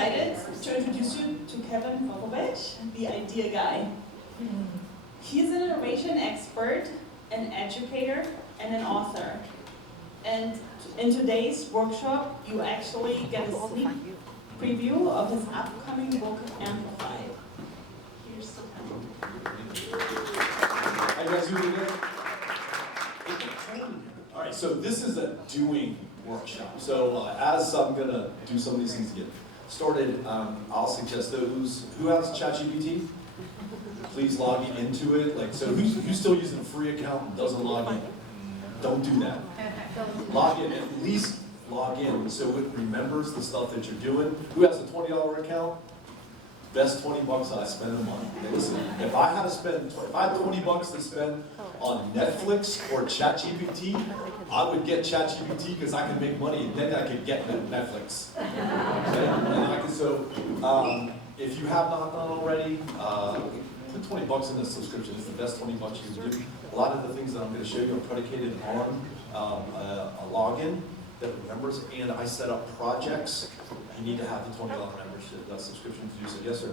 excited to introduce you to Kevin Popović, the idea guy. He's an innovation expert, an educator, and an author. And in today's workshop, you actually get a sneak preview of his upcoming book, Amplified. Here's the How you guys doing today? All right, so this is a doing workshop. So as I'm gonna do some of these things to get started, I'll suggest those who has ChatGPT, please log into it. Like, so who's still using a free account and doesn't log in? Don't do that. Log in, at least log in so it remembers the stuff that you're doing. Who has a $20 account? Best 20 bucks I spend a month. Okay, listen, if I had 20 bucks to spend on Netflix or ChatGPT, I would get ChatGPT because I can make money and then I could get Netflix. Okay? And if you have not done already, put 20 bucks in this subscription. It's the best 20 bucks you can do. A lot of the things that I'm going to show you are predicated on a login that remembers, and I set up projects. You need to have the $20 membership, subscription to do so. Yes, sir?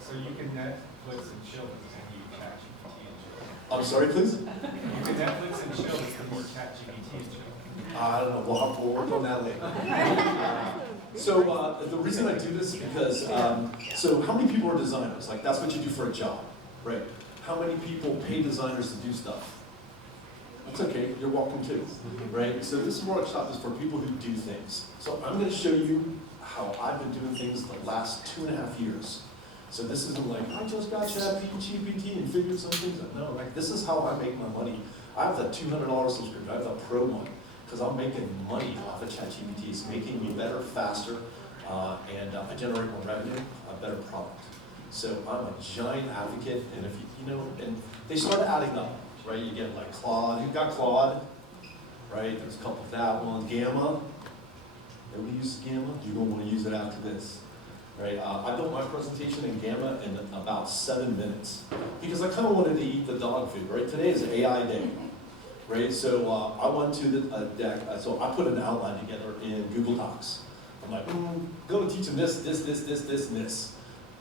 So you can Netflix and chill and you ChatGPT and chill. I'm sorry, please? You can Netflix and chill and you ChatGPT and chill. I don't know, we'll work on that later. So the reason I do this is because, so how many people are designers? Like, that's what you do for a job, right? How many people pay designers to do stuff? That's okay, you're welcome too, right? So this workshop is for people who do things. So I'm going to show you how I've been doing things the last 2.5 years. So this isn't like, I just got ChatGPT and figured some things out. No, like, this is how I make my money. I have the $200 subscription, I have the pro one, because I'm making money off of ChatGPT. It's making me better, faster, and I generate more revenue, a better product. So I'm a giant advocate, and if you know, and they start adding up, right? You get like Claude, you've got Claude, right? There's a couple of that ones. Gamma, nobody uses Gamma? You don't want to use it after this, right? I built my presentation in Gamma in about 7 minutes, because I kind of wanted to eat the dog food, right? Today is AI day, right? So I went to the deck, so I put an outline together in Google Docs. I'm like, go and teach them this, and this.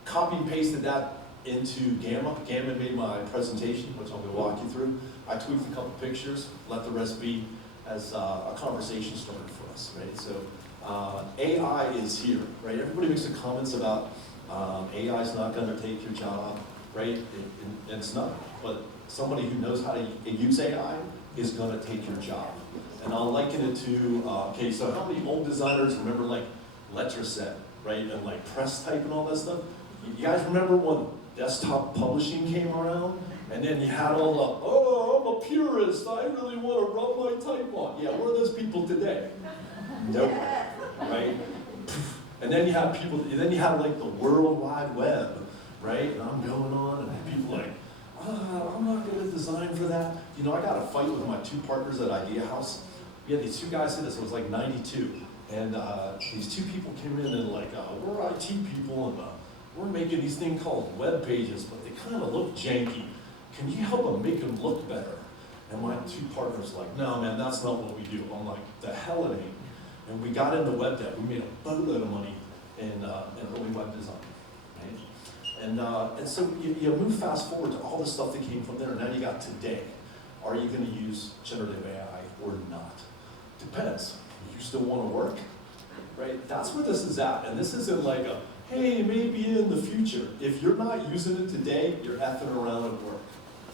Copy and pasted that into Gamma. Gamma made my presentation, which I'm going to walk you through. I tweaked a couple pictures, let the rest be as a conversation starter for us, right? So AI is here, right? Everybody makes the comments about AI is not going to take your job, right? It's not, but somebody who knows how to use AI is going to take your job. And I'll liken it to, okay, so how many old designers remember like Letraset, right? And like press type and all that stuff? You guys remember when desktop publishing came around? And then you had all the, oh, I'm a purist, I really want to rub my type on. Yeah, where are those people today? Nope, right? And then you have people, then you have like the World Wide Web, right? And I'm going on and people like, I'm not going to design for that. You know, I got a fight with my 2 partners at Idea House. We had these 2 guys in this, it was like 92. And these 2 people came in and like, we're IT people and we're making these things called web pages, but they kind of look janky. Can you help them make them look better? And my 2 partners were like, no man, that's not what we do. I'm like, the hell it ain't. And we got into web dev. We made a boatload of money in early web design. Right? And so you move fast forward to all the stuff that came from there. Now you got today. Are you going to use generative AI or not? Depends. You still want to work? Right? That's where this is at. And this isn't like a, hey, maybe in the future. If you're not using it today, you're effing around at work.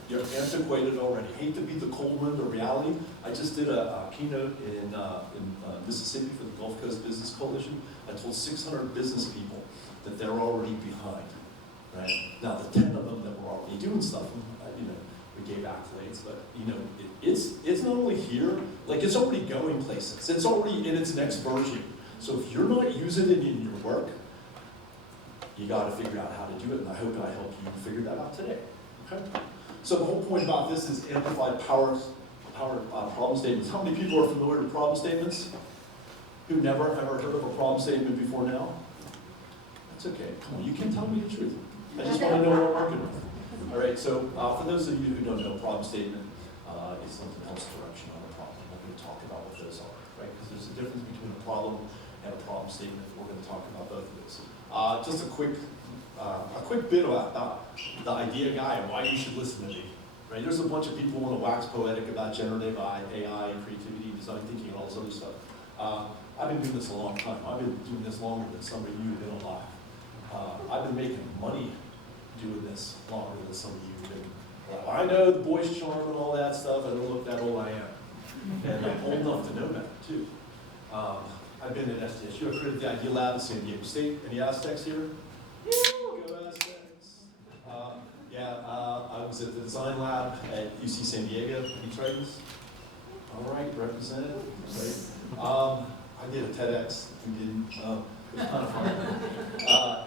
You're antiquated already. Hate to be the cold wind of reality. I just did a keynote in Mississippi for the Gulf Coast Business Coalition. I told 600 business people that they're already behind. Right? Now, the 10 of them that were already doing stuff, you know, we gave accolades, but you know, it's not only here, like it's already going places. It's already in its next version. So if you're not using it in your work, you got to figure out how to do it, and I hope I help you figure that out today. Okay? So the whole point about this is amplified power problem statements. How many people are familiar with problem statements? Who never ever heard of a problem statement before now? That's okay. Come on, you can tell me the truth. I just want to know what we're working with. All right. So for those of you who don't know, a problem statement is something else direction on a problem. I'm going to talk about what those are, right? Because there's a difference between a problem and a problem statement. We're going to talk about both of those. Just a quick bit about the idea guy and why you should listen to me. Right? There's a bunch of people who want to wax poetic about generative AI and creativity, design thinking, and all this other stuff. I've been doing this a long time. I've been doing this longer than some of you have been alive. I've been making money doing this longer than some of you have been alive. I know the boy's charm and all that stuff. I don't look that old I am. And I'm old enough to know better, too. I've been at SDSU. I created the Idea Lab at San Diego State. Any Aztecs here? Go Aztecs. I was at the Design Lab at UC San Diego. Any Tritons? All right, represented. Right. I did a TEDx. We didn't. It was kind of fun.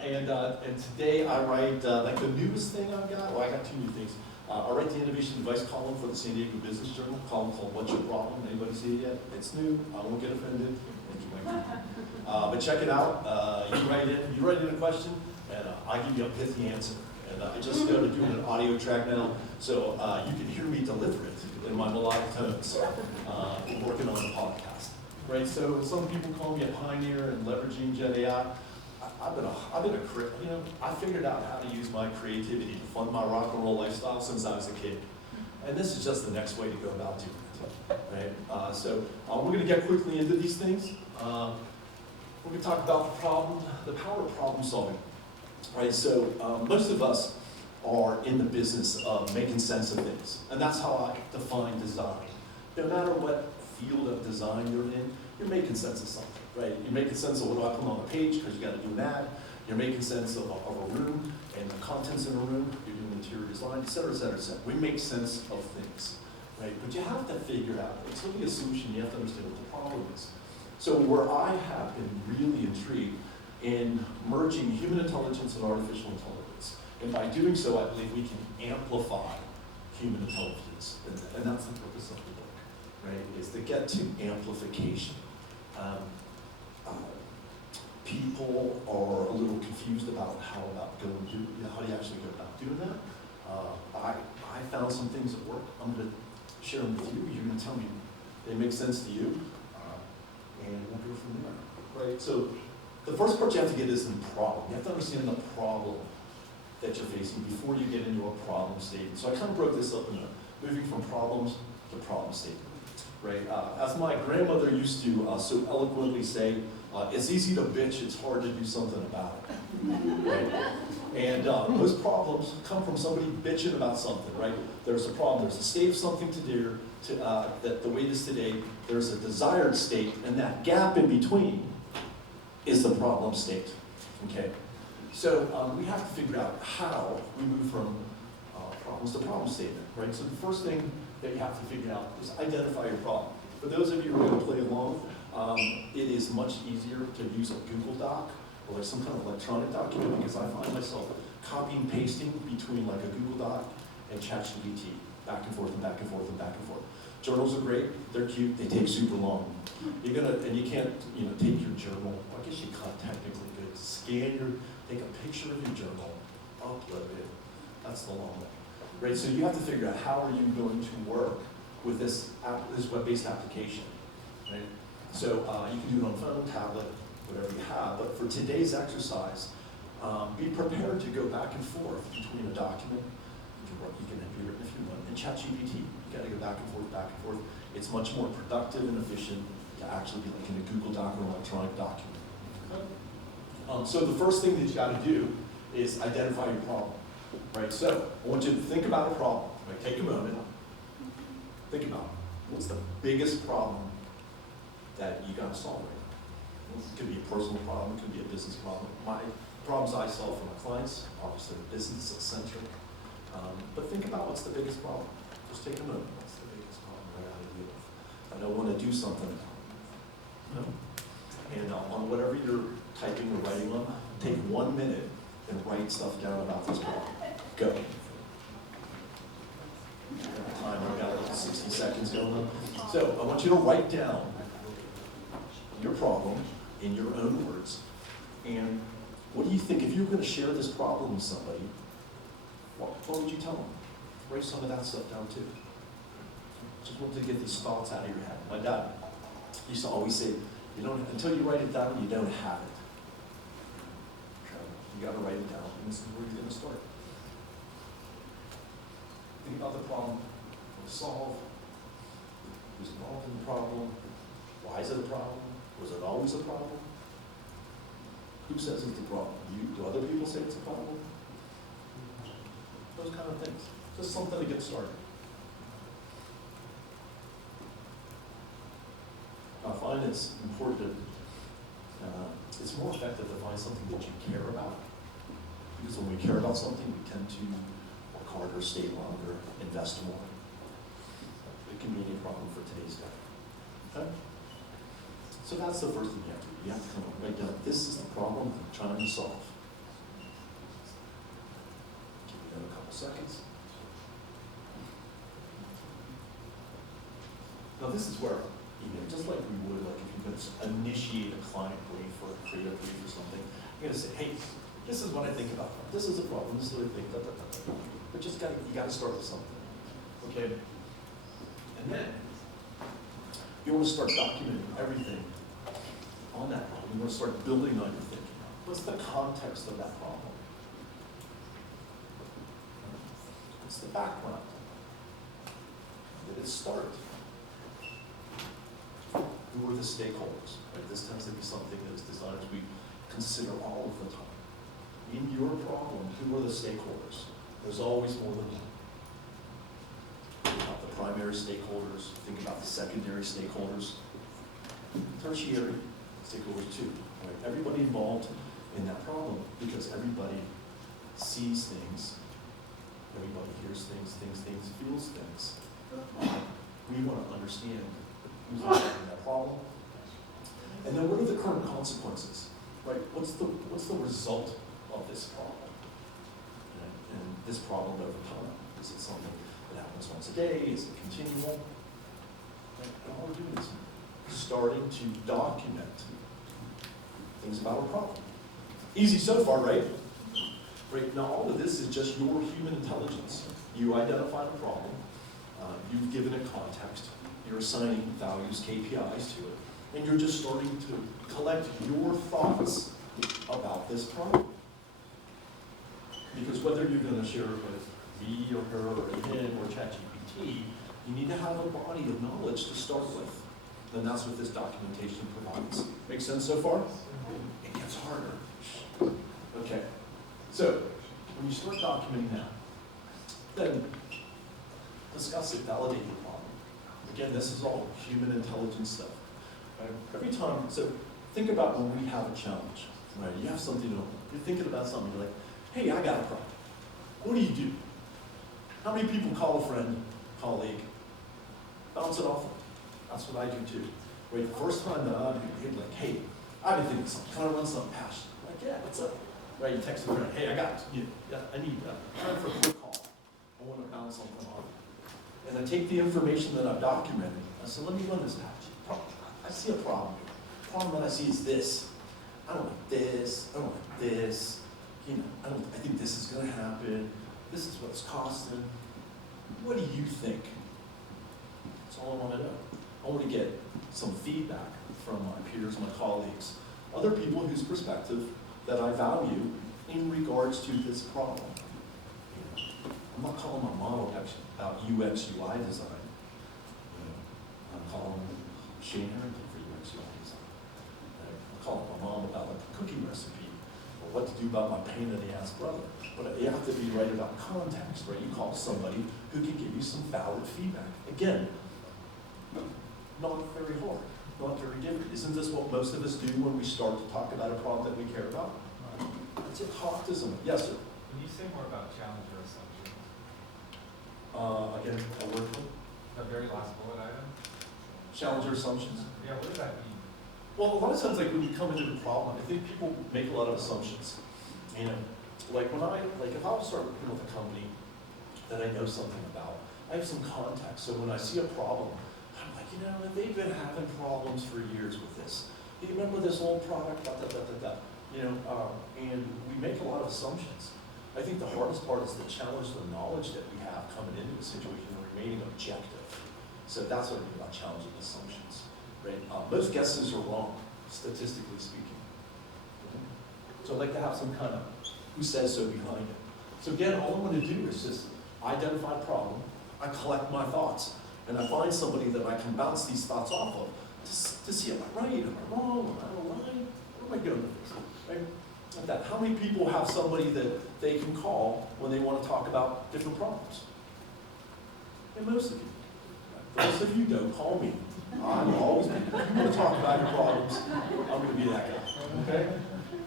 And today I write, like the newest thing I've got, well, I got two new things. I write the innovation advice column for the San Diego Business Journal, a column called What's Your Problem? Anybody see it yet? It's new. I won't get offended. But check it out. You write in a question, and I give you a pithy answer. And I just started doing an audio track now, so you can hear me deliver it in my melodic tones. I'm working on a podcast. Right, so some people call me a pioneer in leveraging Gen AI. I've been I figured out how to use my creativity to fund my rock and roll lifestyle since I was a kid. And this is just the next way to go about doing it, right? We're gonna get quickly into these things. We're gonna talk about the power of problem solving, right? So most of us are in the business of making sense of things. And that's how I define design. No matter what field of design you're in, you're making sense of something, right? You're making sense of what do I put on the page because you got to do an ad. You're making sense of a room and the contents in a room. You're doing interior design, et cetera, et cetera, et cetera. We make sense of things, right? But you have to figure out, it's looking at a solution, you have to understand what the problem is. So where I have been really intrigued in merging human intelligence and artificial intelligence. And by doing so, I believe we can amplify human intelligence. And that's the purpose of the book, right? Is to get to amplification. People are a little confused about how do you actually go about doing that. I found some things that work. I'm going to share them with you. You're going to tell me they make sense to you, and we'll go from there. Right. So the first part you have to get is the problem. You have to understand the problem that you're facing before you get into a problem statement. So I kind of broke this up into moving from problems to problem statement. Right. As my grandmother used to so eloquently say, it's easy to bitch, it's hard to do something about it. Right? And most problems come from somebody bitching about something, right? There's a problem, there's a state of something to do, that the way it is today, there's a desired state, and that gap in between is the problem state, okay? So we have to figure out how we move from problems to problem statement, right? So the first thing that you have to figure out is identify your problem. For those of you who are going to play along, it is much easier to use a Google Doc or like some kind of electronic document because I find myself copying and pasting between like a Google Doc and ChatGPT, back and forth and back and forth and back and forth. Journals are great, they're cute, they take super long. You can't, take your journal, I guess you can't technically do it. Take a picture of your journal, upload it. That's the long way. Right, so you have to figure out how are you going to work with this web-based application, right? So you can do it on phone, tablet, whatever you have, but for today's exercise, be prepared to go back and forth between a document, you can be written if you want, and ChatGPT. You gotta go back and forth. It's much more productive and efficient to actually be like in a Google Doc or electronic document. So the first thing that you gotta do is identify your problem, right? So I want you to think about a problem, right? Take a moment, think about it. What's the biggest problem that you got to solve right now? It could be a personal problem, it could be a business problem. My problems I solve for my clients, obviously business centric. But think about what's the biggest problem. Just take a moment. What's the biggest problem I got to deal with? I don't want to do something about it. No. And on whatever you're typing or writing on, take 1 minute and write stuff down about this problem. Go. Time, I've got like 60 seconds going on. So I want you to write down your problem in your own words. And what do you think, if you were going to share this problem with somebody, what would you tell them? Write some of that stuff down too. Just want to get these thoughts out of your head. My dad used to always say, You don't, until you write it down, you don't have it. So you gotta write it down, and this is where you're gonna start. Think about the problem, what to solve, who's involved in the problem, why is it a problem, was it always a problem? Who says it's a problem? You? Do other people say it's a problem? Those kind of things. Just something to get started. I find it's important, it's more effective to find something that you care about. Because when we care about something, we tend to work harder, stay longer, invest more. It can be any problem for today's guy. Okay? So that's the first thing you have to do. You have to come up, write down, this is the problem I'm trying to solve. Give you another couple seconds. Now this is where, just like we would, like if you're going to initiate a client brief or a creative brief or something, you're going to say, hey, this is what I think about that. This is a problem, this is what I think, da, da, da, da. But you got to start with something, okay? And then, you want to start documenting everything on that problem. You want to start building on your thinking. What's the context of that problem? What's the background? How did it start? Who are the stakeholders? Right? This tends to be something that as designers we consider all of the time. In your problem, who are the stakeholders? There's always more than one. Think about the primary stakeholders, think about the secondary stakeholders, tertiary stakeholders too. Right? Everybody involved in that problem, because everybody sees things, everybody hears things, feels things. We want to understand who's involved in that problem. And then what are the current consequences? Right? What's the result of this problem? And this problem over time. Is it something that happens once a day? Is it continual? Right? And all we're doing is starting to document things about a problem. Easy so far, right? Right, now all of this is just your human intelligence. You identified a problem, you've given it context, you're assigning values, KPIs to it, and you're just starting to collect your thoughts about this problem. Because whether you're going to share it with me or her or him or ChatGPT, you need to have a body of knowledge to start with. And that's what this documentation provides. Make sense so far? It gets harder. Okay. So, when you start documenting that, then discuss it, validate your problem. Again, this is all human intelligence stuff. Right? Every time, so think about when we have a challenge, right? You have something, you're thinking about something, you're like, hey, I got a problem. What do you do? How many people call a friend, colleague, bounce it off them? That's what I do too. Right, the first time that I do, you're like, hey, I've been thinking of something, can I run something past you? Like, yeah, what's up? Right, you text a friend, hey, I got you. Yeah, I need time for a quick call. I want to bounce something off. And I take the information that I've documented. I said, let me run this past you. I see a problem here. The problem that I see is this. I don't like this. I don't like this. I think this is going to happen. This is what it's costing. What do you think? That's all I want to know. I want to get some feedback from my peers, my colleagues, other people whose perspective that I value in regards to this problem. I'm not calling my mom about UX UI design. I'm calling Shane Harrington for UX UI design. I'm calling my mom about like a cooking recipe or what to do about my pain in the ass brother. But you have to be right about context, right? You call somebody who can give you some valid feedback. Again, not very hard, not very different. Isn't this what most of us do when we start to talk about a problem that we care about? Let's talk to someone. Yes, sir. Can you say more about challenge or assumptions? Again, a word for The very last bullet item? challenge or assumptions. Yeah, what does that mean? Well, a lot of times, like when you come into the problem, I think people make a lot of assumptions. Like if I was start working with a company that I know something about, I have some context. So when I see a problem, I'm like, they've been having problems for years with this. You remember this old product, and we make a lot of assumptions. I think the hardest part is to challenge the knowledge that we have coming into a situation and remaining objective. So that's what I mean about challenging assumptions, right? Most guesses are wrong. statistically speaking. So I'd like to have some kind of who says so behind it. So again, all I'm going to do is just identify a problem, I collect my thoughts, and I find somebody that I can bounce these thoughts off of to see, am I right, am I wrong, am I aligned, where am I going with this, right? Like that. How many people have somebody that they can call when they want to talk about different problems? And most of you. Those of you don't, call me. I'm always, if you want to talk about your problems, I'm going to be that guy, okay?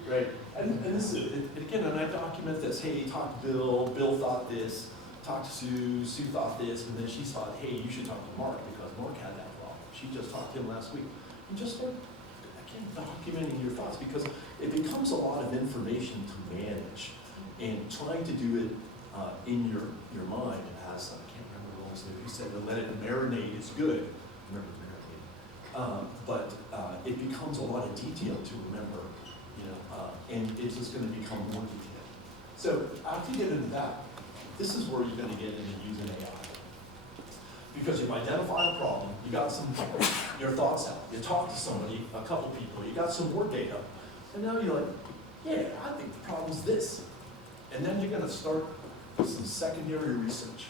Right? And this is, again, and I document this. Hey, talk to Bill. Bill thought this. Talk to Sue. Sue thought this. And then she thought, hey, you should talk to Mark because Mark had that problem. She just talked to him last week. And just start, again, documenting your thoughts because it becomes a lot of information to manage. And trying to do it in your mind as, I can't remember what it was, you said to let it marinate is good. Remember marinate. But it becomes a lot of detail to remember. And it's just going to become more detailed. So after you get into that, this is where you're going to get into using AI. Because you've identified a problem, you got your thoughts out, you talk to somebody, a couple people, you got some more data, and now you're like, yeah, I think the problem's this. And then you're going to start with some secondary research.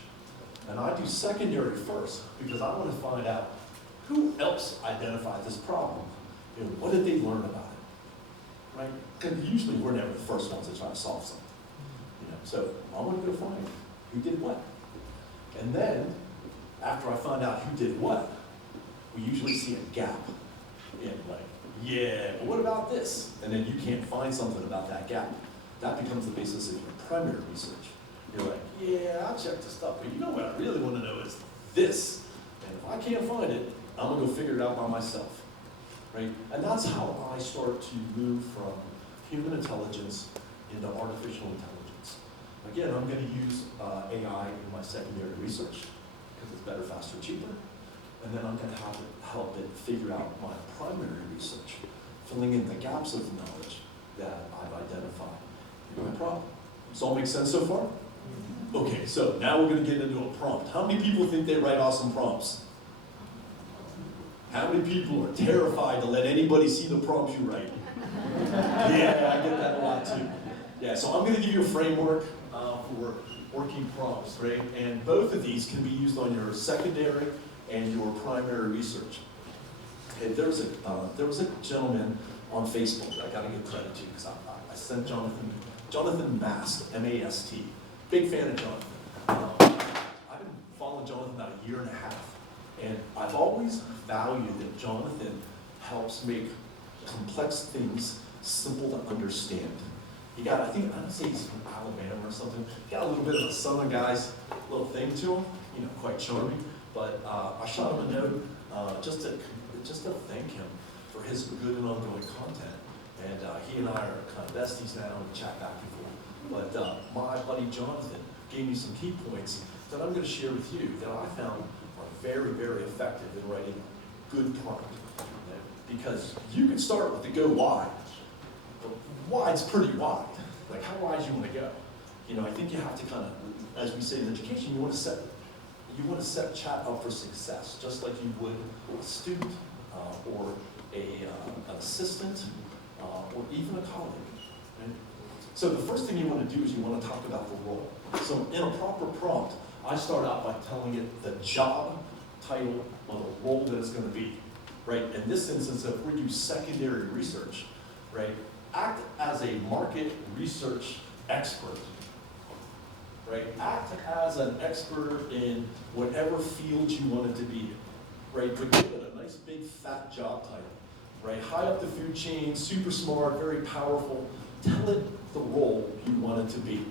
And I do secondary first because I want to find out who else identified this problem. What did they learn about it? Right? Because usually we're never the first ones to try to solve something. So I want to go find who did what. And then, after I find out who did what, we usually see a gap. And like, yeah, but what about this? And then you can't find something about that gap. That becomes the basis of your primary research. You're like, yeah, I'll check this stuff, but you know what I really want to know is this. And if I can't find it, I'm going to go figure it out by myself. Right? And that's how I start to move from human intelligence into artificial intelligence. Again, I'm going to use AI in my secondary research because it's better, faster, cheaper. And then I'm going to have it help it figure out my primary research, filling in the gaps of knowledge that I've identified in my problem. Does all make sense so far? Okay, so now we're going to get into a prompt. How many people think they write awesome prompts? How many people are terrified to let anybody see the prompts you write? Yeah, I get that a lot too. Yeah, so I'm going to give you a framework for working prompts, right? And both of these can be used on your secondary and your primary research. Okay, there was a gentleman on Facebook that I got to give credit to because I sent Jonathan Mast, M-A-S-T. Big fan of Jonathan. I've been following Jonathan about a year and a half. And I've always valued that Jonathan helps make complex things simple to understand. He got, I'd say he's from Alabama or something. He got a little bit of a Southern guy's little thing to him, quite charming. But I shot him a note just to thank him for his good and ongoing content. And he and I are kind of besties now and chat back and forth. But my buddy Jonathan gave me some key points that I'm going to share with you that I found very, very effective in writing a good prompt. Because you can start with the go wide, but wide's pretty wide. Like how wide do you want to go? I think you have to kind of, as we say in education, you want to set chat up for success, just like you would a student or an assistant or even a colleague. Right? So the first thing you want to do is you want to talk about the role. So in a proper prompt, I start out by telling it the job title or the role that it's going to be, right? In this instance, if we do secondary research, right, act as a market research expert, right? Act as an expert in whatever field you want it to be in, right? But give it a nice big fat job title, right? High up the food chain, super smart, very powerful. Tell it the role you want it to be,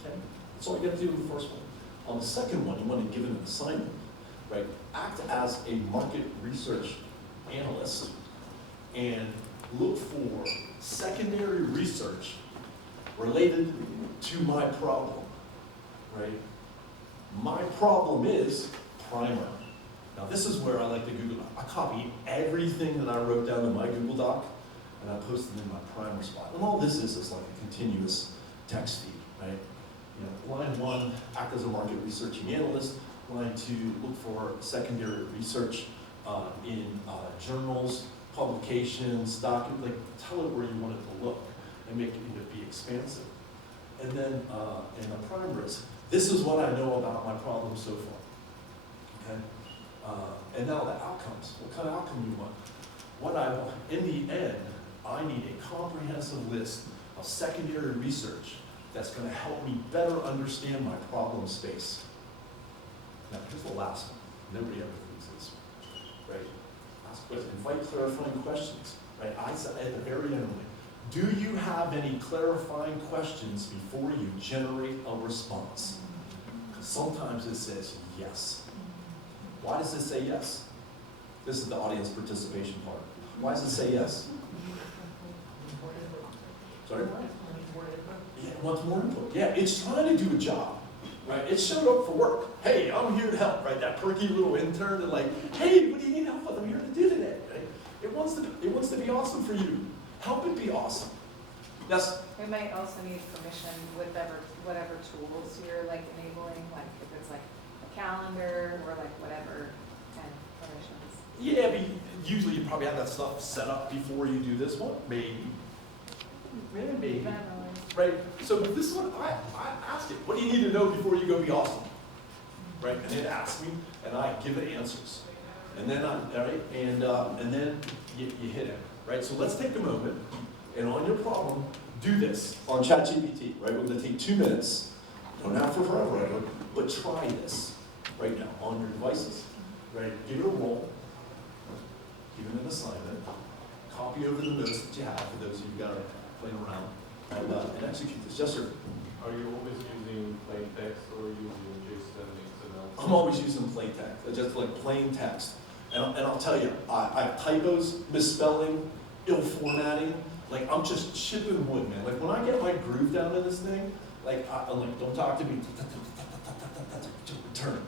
okay? That's all you got to do with the first one. On the second one, you want to give it an assignment, right? Act as a market research analyst and look for secondary research related to my problem, right? My problem is primer. Now this is where I like the Google Doc. I copy everything that I wrote down in my Google Doc and I post it in my primer spot. And all this is like a continuous text feed, right? Line 1, act as a market researching analyst. Line 2, look for secondary research in journals, publications, like tell it where you want it to look and make it be expansive. And then in the primer is, this is what I know about my problem so far. Okay? And now the outcomes. What kind of outcome do you want? What I want, in the end, I need a comprehensive list of secondary research that's going to help me better understand my problem space. Now, here's the last one. Nobody ever thinks this, right? Ask questions, invite clarifying questions, right? I said at the very end, do you have any clarifying questions before you generate a response? Because sometimes it says yes. Why does it say yes? This is the audience participation part. Why does it say yes? Sorry? Yeah, it wants more input. Yeah, it's trying to do a job, right? It showed up for work. Hey, I'm here to help, right? That perky little intern that like, hey, what do you need help with? I'm here to do today, right? It wants to be awesome for you. Help it be awesome. Yes? We might also need permission with whatever tools you're like enabling, like if it's like a calendar or like whatever kind of permissions. Yeah, but usually you probably have that stuff set up before you do this one. Maybe. Maybe. Right? So with this one, I ask it, what do you need to know before you go be awesome? Right? And it asks me, and I give it answers. And then and then you hit it. Right? So let's take a moment, and on your problem, do this on ChatGPT. Right? We're going to take 2 minutes. Don't have for forever, but try this right now on your devices. Right? Give it a roll. Give it an assignment. Copy over the notes that you have for those of you who got to play around, and execute this. Yes, sir. Are you always using plain text or using JSON, XML? I'm always using plain text, just like plain text. And I'll tell you, I have typos, misspelling, ill formatting. Like I'm just chipping wood, man. Like when I get my groove down in this thing, like I'm like, don't talk to me. Return.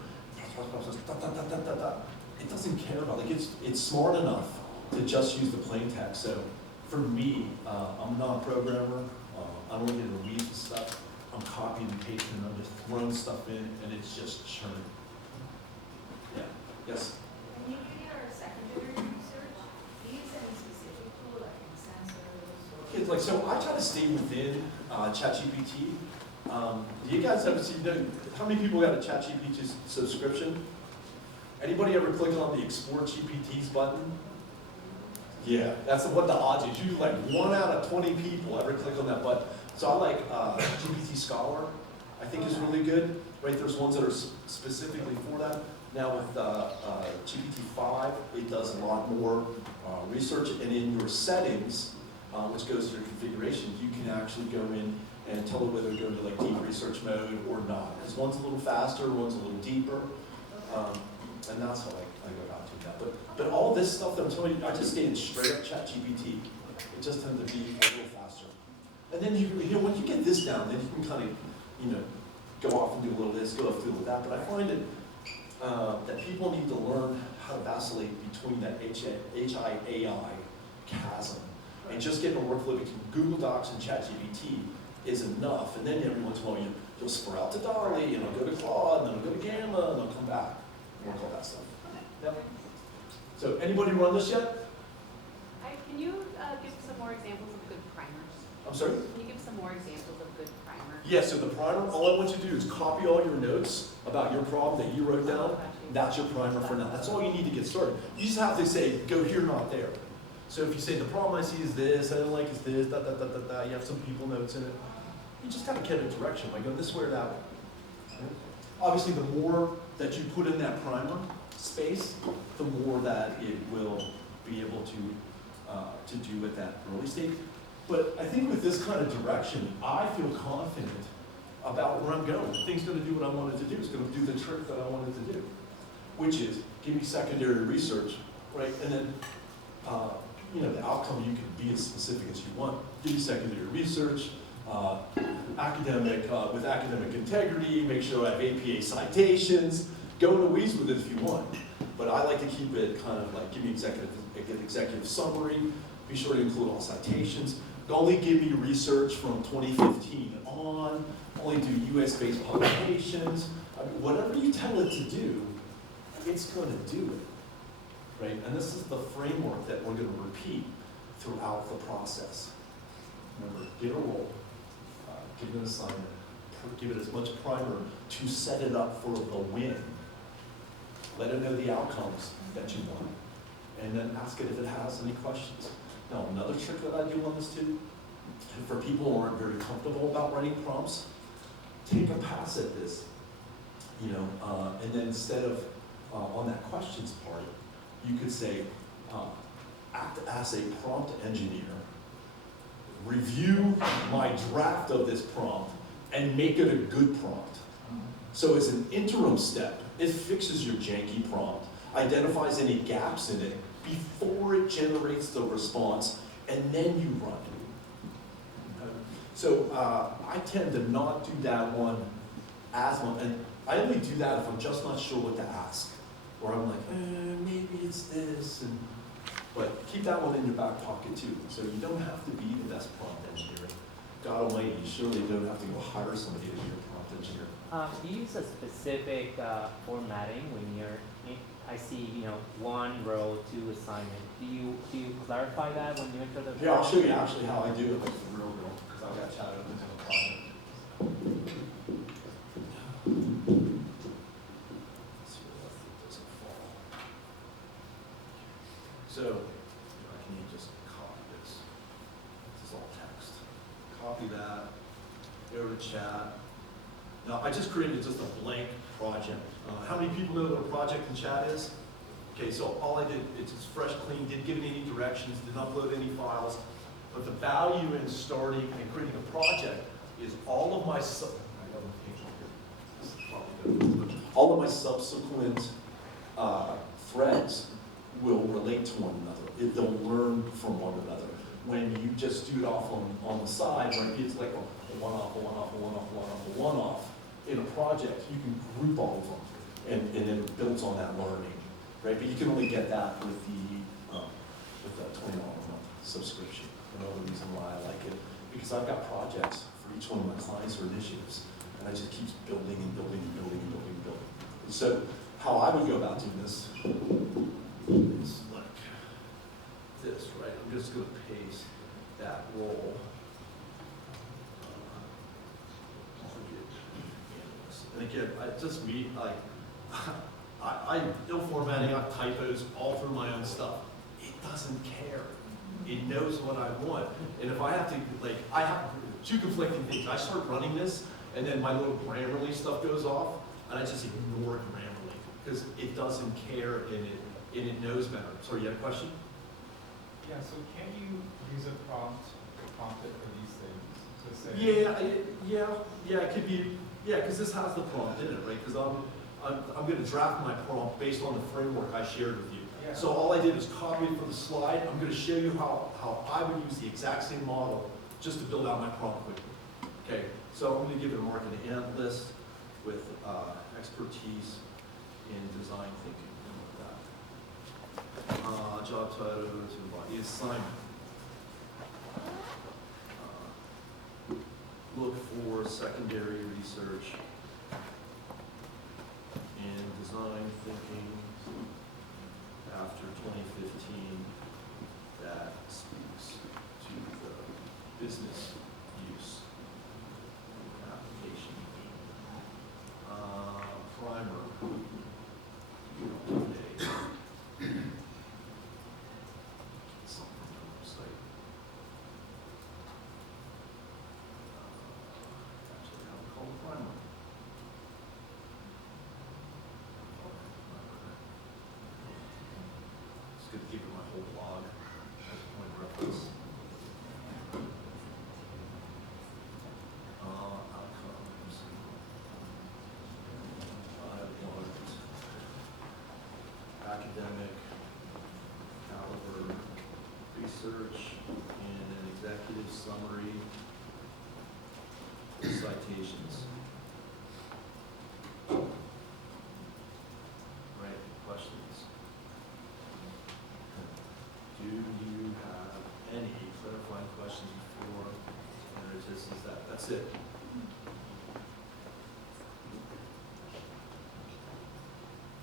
It doesn't care about. Like it's smart enough to just use the plain text. So for me, I'm not a programmer. I don't get in the weeds and stuff. I'm copying and pasting, and I'm just throwing stuff in, and it's just churning. Yeah. Yes. When you do your secondary research, do you use any specific tool like sensors or? It's like, so I try to stay within ChatGPT. Do you guys ever see, how many people got a ChatGPT subscription? Anybody ever click on the Export GPTs button? Yeah, that's what the odds is. Usually like 1 out of 20 people ever click on that button. So I like GPT Scholar, I think is really good. Right, there's ones that are specifically for that. Now with GPT-5, it does a lot more research, and in your settings, which goes to your configuration, you can actually go in and tell it whether to go to like deep research mode or not. Because one's a little faster, one's a little deeper, and that's how I go about doing that. But all this stuff that I'm telling you, I just stay in straight up ChatGPT. It just tends to be a little faster. And then you know when you get this down, then you can kind of go off and do a little this, go off and do a little that. But I find it that people need to learn how to vacillate between that HI-AI chasm and just getting a workflow between Google Docs and ChatGPT is enough. And then every once in a while you'll spur out to Dolly, and it'll go to Claude, and then it'll go to Gamma, and it'll come back. Work all that stuff. Yep. So anybody run this yet? Can you give some more examples of good primers? I'm sorry? Can you give some more examples of good primers? Yeah, so the primer, all I want you to do is copy all your notes about your problem that you wrote down. That's your primer for now. That's all you need to get started. You just have to say, go here, not there. So if you say, the problem I see is this, I don't like is this, da, da, da, da, da, you have some people notes in it, you just kind of get a direction by going this way or that way. Okay? Obviously, the more that you put in that primer space, the more that it will be able to do at that early stage. But I think with this kind of direction, I feel confident about where I'm going. The thing's going to do what I wanted to do. It's going to do the trick that I wanted to do, which is give me secondary research, right? And then, the outcome, you can be as specific as you want. Give me secondary research, with academic integrity, make sure I have APA citations, go in the weeds with it if you want. But I like to keep it kind of like, give me executive summary, be sure to include all citations. Only give me research from 2015 on, only do US-based publications. I mean, whatever you tell it to do, it's going to do it. right? And this is the framework that we're going to repeat throughout the process. Remember, get a role, give it an assignment, give it as much primer to set it up for the win. Let it know the outcomes that you want, and then ask it if it has any questions. Now, another trick that I do on this too, for people who aren't very comfortable about writing prompts, take a pass at this, and then instead of on that questions part, you could say, act as a prompt engineer, review my draft of this prompt, and make it a good prompt. So as an interim step, it fixes your janky prompt, identifies any gaps in it before it generates the response, and then you run it. So I tend to not do that one as one, and I only do that if I'm just not sure what to ask. Or I'm like, maybe it's this, but keep that one in your back pocket too. So you don't have to be the best prompt engineer. God almighty, you surely don't have to go hire somebody to be your prompt engineer. Do you use a specific formatting when you're I see, one row, two assignment. Do you clarify that when you enter the? Yeah, I'll show you actually how I do it like the real world, because I've got chat open to the project. Let's see if that doesn't fall. So, I can just copy this. This is all text. Copy that, go to chat. Now, I just created just a blank project. How many people know what a project in chat is? Okay, so all I did, it's fresh, clean, didn't give it any directions, didn't upload any files. But the value in starting and creating a project is all of my subsequent threads will relate to one another. They'll learn from one another. When you just do it off on the side, right, it's like a one-off, a one-off, a one-off, a one-off, a one-off. In a project, you can group all of them, and then it builds on that learning, right? But you can only get that with the $20 a month subscription. Another reason why I like it, because I've got projects for each one of my clients or initiatives, and I just keep building and building and building and building and building. And so how I would go about doing this is like this, right? I'm just going to paste that role. And again, just me, I'm ill formatting, I have typos all through my own stuff. It doesn't care. It knows what I want. And if I have to, I have two conflicting things. I start running this, and then my little Grammarly stuff goes off, and I just ignore Grammarly, because it doesn't care, and it knows better. Sorry, you had a question? Yeah, so can you use a prompt to prompt it for these things? So say It could be. Yeah, because this has the prompt in it, right? Because I'm going to draft my prompt based on the framework I shared with you. Yeah. So all I did is copy it from the slide. I'm going to show you how I would use the exact same model just to build out my prompt quickly. Okay, so I'm going to give it a mark in the ant list with expertise in design thinking. Like that. Job title to body assignment. Look for secondary research in design thinking after 2015 that speaks to the business use application. Primer. Something on the website. Actually, I would call it primer. It's good to keep it my whole blog as a point of reference. Outcomes. I want academic caliber research and an executive summary with citations. Right, questions? Do you have any clarifying questions before, and this is that, that's it.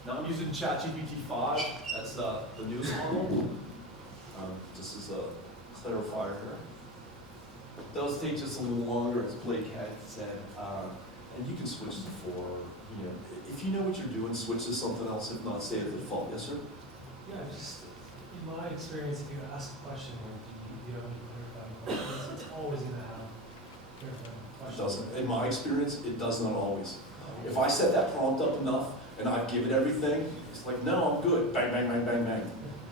Now I'm using ChatGPT 5, that's the new does take just a little longer, as Blake had said, and you can switch to 4. You know, if you know what you're doing, switch to something else. If not, stay at the default. Yes, sir? Yeah, just in my experience, if you ask a question or you don't need clarifying questions, it's always going to have clarifying It questions. doesn't. In my experience, it does not always. If I set that prompt up enough and I give it everything, it's like, no, I'm good. Bang, bang, bang, bang, bang.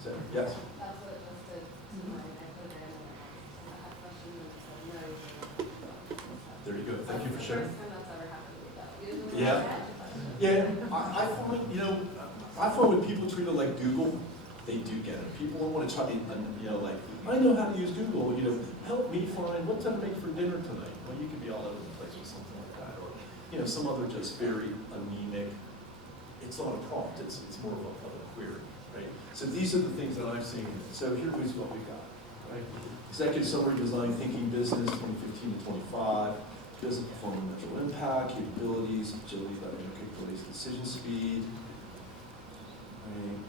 So, yes? That's what it just did to mine. I put in, and I had questions and it said no. There you go. Thank you for sharing. That's the first time that's ever happened with that. Usually Yeah. I had questions. Yeah, I find, you know, I find when people treat it like Google, they do get it. People don't want to try to, you know, like, I know how to use Google, you know, help me find what to make for dinner tonight. Well, you could be all over the place with something like that, or, you know, some other just very anemic. It's not a prompt, it's more of a query, right? So these are the things that I've seen. So here's what we got, right? Executive summary, design thinking business, 2015 to 25. Business performance, measurable impact, capabilities, agility, dynamic capabilities, decision speed, right?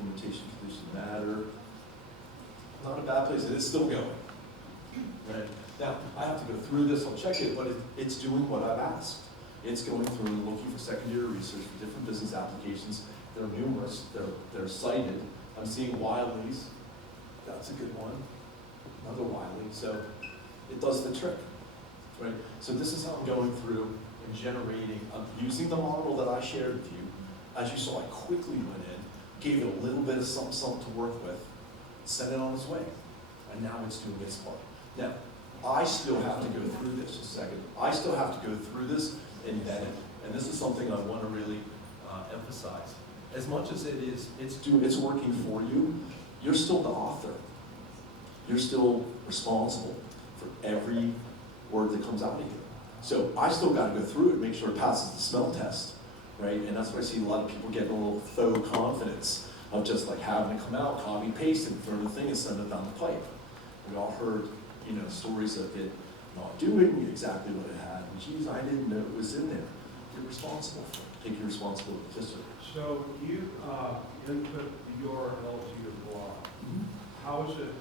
Implementation conditions matter. Not a bad place, it is still going. Right? Now, I have to go through this, I'll check it, but it's doing what I've asked. It's going through and looking for secondary research for different business applications. They're numerous, they're cited. I'm seeing Wiley's, that's a good one. Another Wiley, so it does the trick. Right? So this is how I'm going through and generating, using the model that I shared with you. As you saw, I quickly went in, gave it a little bit of something to work with, sent it on its way, and now it's doing its part. Now, I still have to go through this, just a second. I still have to go through this and vet it, and this is something I want to really emphasize. As much as it's working for you, you're still the author. You're still responsible for every word that comes out of you. So I still got to go through it and make sure it passes the smell test, right? And that's why I see a lot of people getting a little faux confidence of just like having it come out, copy, paste it, throw the thing and send it down the pipe. We all heard, you know, stories of it not doing exactly what it had. And geez, I didn't know it was in there. You're responsible for it. Take your responsibility. Yes, sir. So you input the URL to your blog. How is it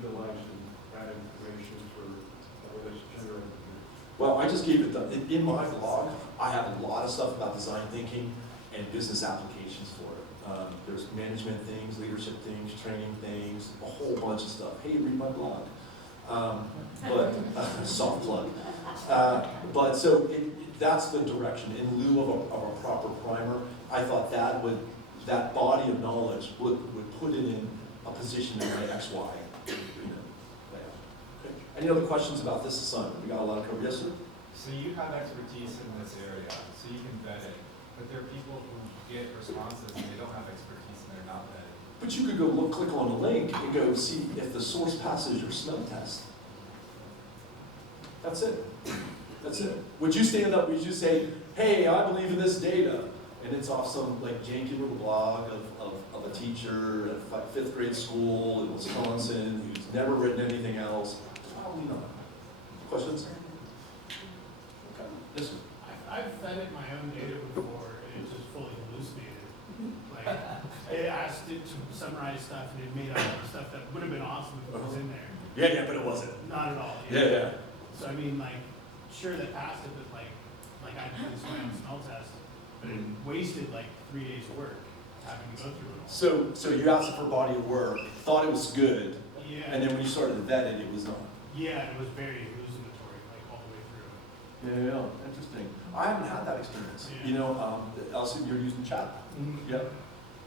utilizing that information for what it's generating? Well, I just gave it in my blog, I have a lot of stuff about design thinking and business applications for it. There's management things, leadership things, training things, a whole bunch of stuff. Hey, read my blog. But soft plug. But so that's the direction. In lieu of a proper primer, I thought that body of knowledge would put it in a position in my XY. Any other questions about this assignment? We got a lot of cover. Yes, sir? So you have expertise in this area, so you can vet it. But there are people who get responses and they don't have expertise and they're not vetted. But you could go click on a link and go see if the source passes your smell test. That's it. That's it. Would you stand up, would you say, hey, I believe in this data, and it's off some like janky little blog of a teacher at a 5th grade school in Wisconsin who's never written anything else? Probably not. Questions? Okay. Yes, sir. I've fed it my own data before, and it just fully hallucinated. Like, I asked it to summarize stuff, and it made up stuff that would have been awesome if it was in there. Yeah, but it wasn't. Not at all. Yeah. So I mean, like, sure that passed it, but like I did this my own smell test, but it wasted like 3 days of work having to go through it all. So you asked for body of work, thought it was good, Yeah. and then when you started to vet it, it was not. Yeah, it was very hallucinatory, like all the way through. Yeah, interesting. I haven't had that experience. Yeah. You know, Elsie, you're using chat. Mm-hmm. Yep.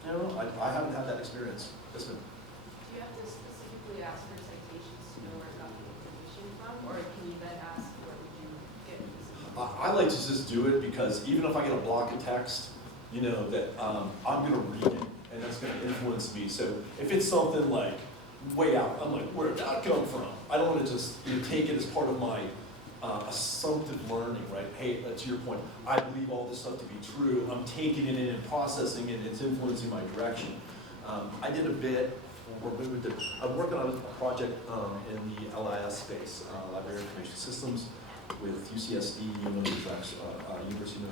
You know, I haven't had that experience. Yes, ma'am. Do you have to specifically ask for citations to know where it got the information from, or can you then ask where did you get this? I like to just do it because even if I get a block of text, you know, that I'm going to read it and that's going to influence me. So if it's something like way out, I'm like, where did that come from? I don't want to just take it as part of my assumptive learning, right? Hey, to your point, I believe all this stuff to be true. I'm taking it in and processing it. It's influencing my direction. I did a bit. I'm working on a project in the LIS space, Library Information Systems, with UCSD, University of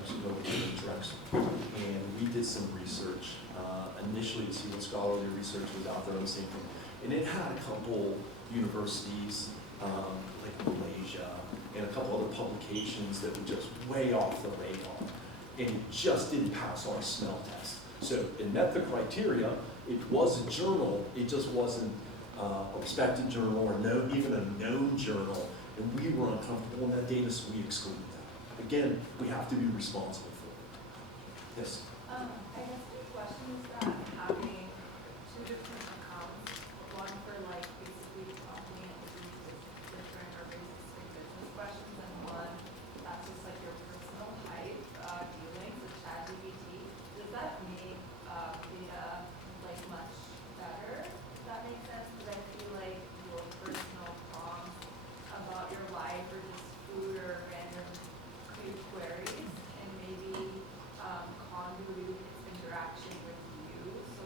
Mexico, and we did some research initially to see what scholarly research was out there on the same thing. And it had a couple universities like Malaysia, and a couple other publications that were just way off the radar. And it just didn't pass our smell test. So it met the criteria, it was a journal, it just wasn't a respected journal or even a known journal. And we were uncomfortable in that data, so we excluded that. Again, we have to be responsible for it. Yes? I guess my question is that having two different accounts, one for like basically talking and different or basic business questions, and one that's just like your personal hype dealings with ChatGPT. Does that make data like much better? Does that make sense? Because I feel like your personal prompts about your life or just food or random queries and maybe convolute its interaction with you, so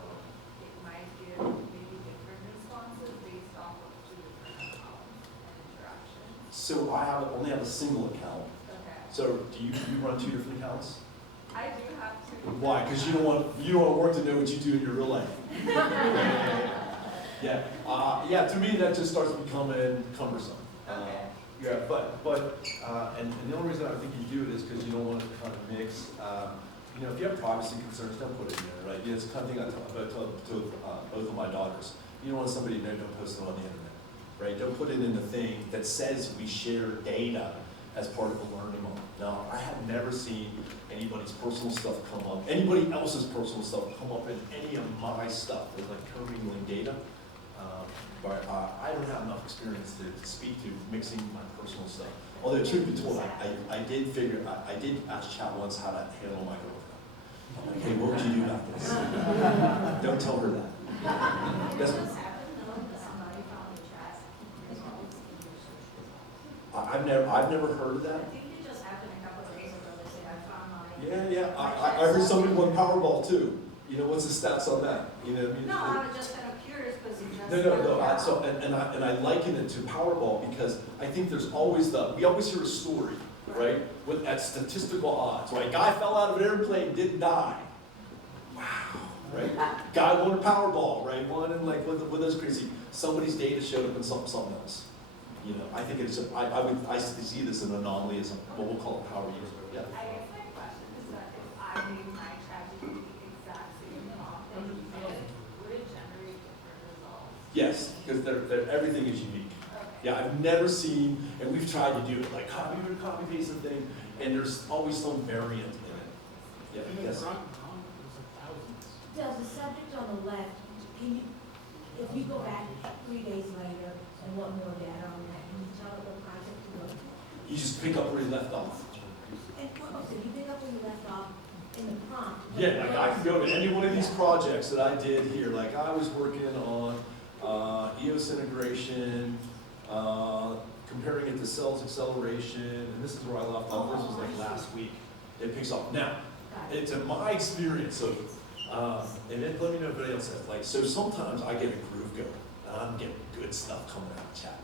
it might give maybe different responses based off of two different accounts and interactions. So I only have a single account. Okay. So do you run two different accounts? I do have two. Why? Because you don't want work to know what you do in your real life. Yeah. Yeah. To me, that just starts becoming cumbersome. Okay. Yeah, and the only reason I think you do it is because you don't want to kind of mix. You know, if you have privacy concerns, don't put it in there, right? It's the kind of thing I tell both of my daughters. You don't want somebody to know, don't post it on the internet, right? Don't put it in the thing that says we share data as part of a learning model. Now, I have never seen anybody's personal stuff come up, anybody else's personal stuff come up in any of my stuff with like commingling data. But I don't have enough experience to speak to mixing my personal stuff. Although, truth be told, I did ask Chat once how to handle my girlfriend. I'm like, hey, what would you do about this? Don't tell her that. Yes, ma'am? I've never heard of that. I think it just happened a couple of days ago. They said I found my. Yeah. I heard somebody won Powerball too. You know, what's the stats on that? You know what I mean? No, I was just kind of curious because it just. No. I liken it to Powerball because I think there's always we always hear a story, right? At statistical odds, right? Guy fell out of an airplane, didn't die. Wow, right? Guy won a Powerball, right? Won and like with those crazy. Somebody's data showed up in something else. You know, I think it's I see this as an anomaly as what we'll call a power user. Yeah. I guess my question is that if I made my ChatGPT the exact same prompt that you did, would it generate different results? Yes, because everything is unique. Okay. Yeah, I've never seen, and we've tried to do it like copy paste the thing, and there's always some variant in it. Yeah. Yes. Does the subject on the left, if you go back 3 days later and want more data on that, can you tell it what project to look? You just pick up where you left off. And so you pick up where you left off in the prompt. Yeah, like I can go to any one of these projects that I did here. Like I was working on EOS integration, comparing it to cells acceleration, and this is where I left off. This was like last week. It picks up. Now, it's in my experience of, and then let me know if anybody else has. Like, so sometimes I get a groove going, and I'm getting good stuff coming out of chat,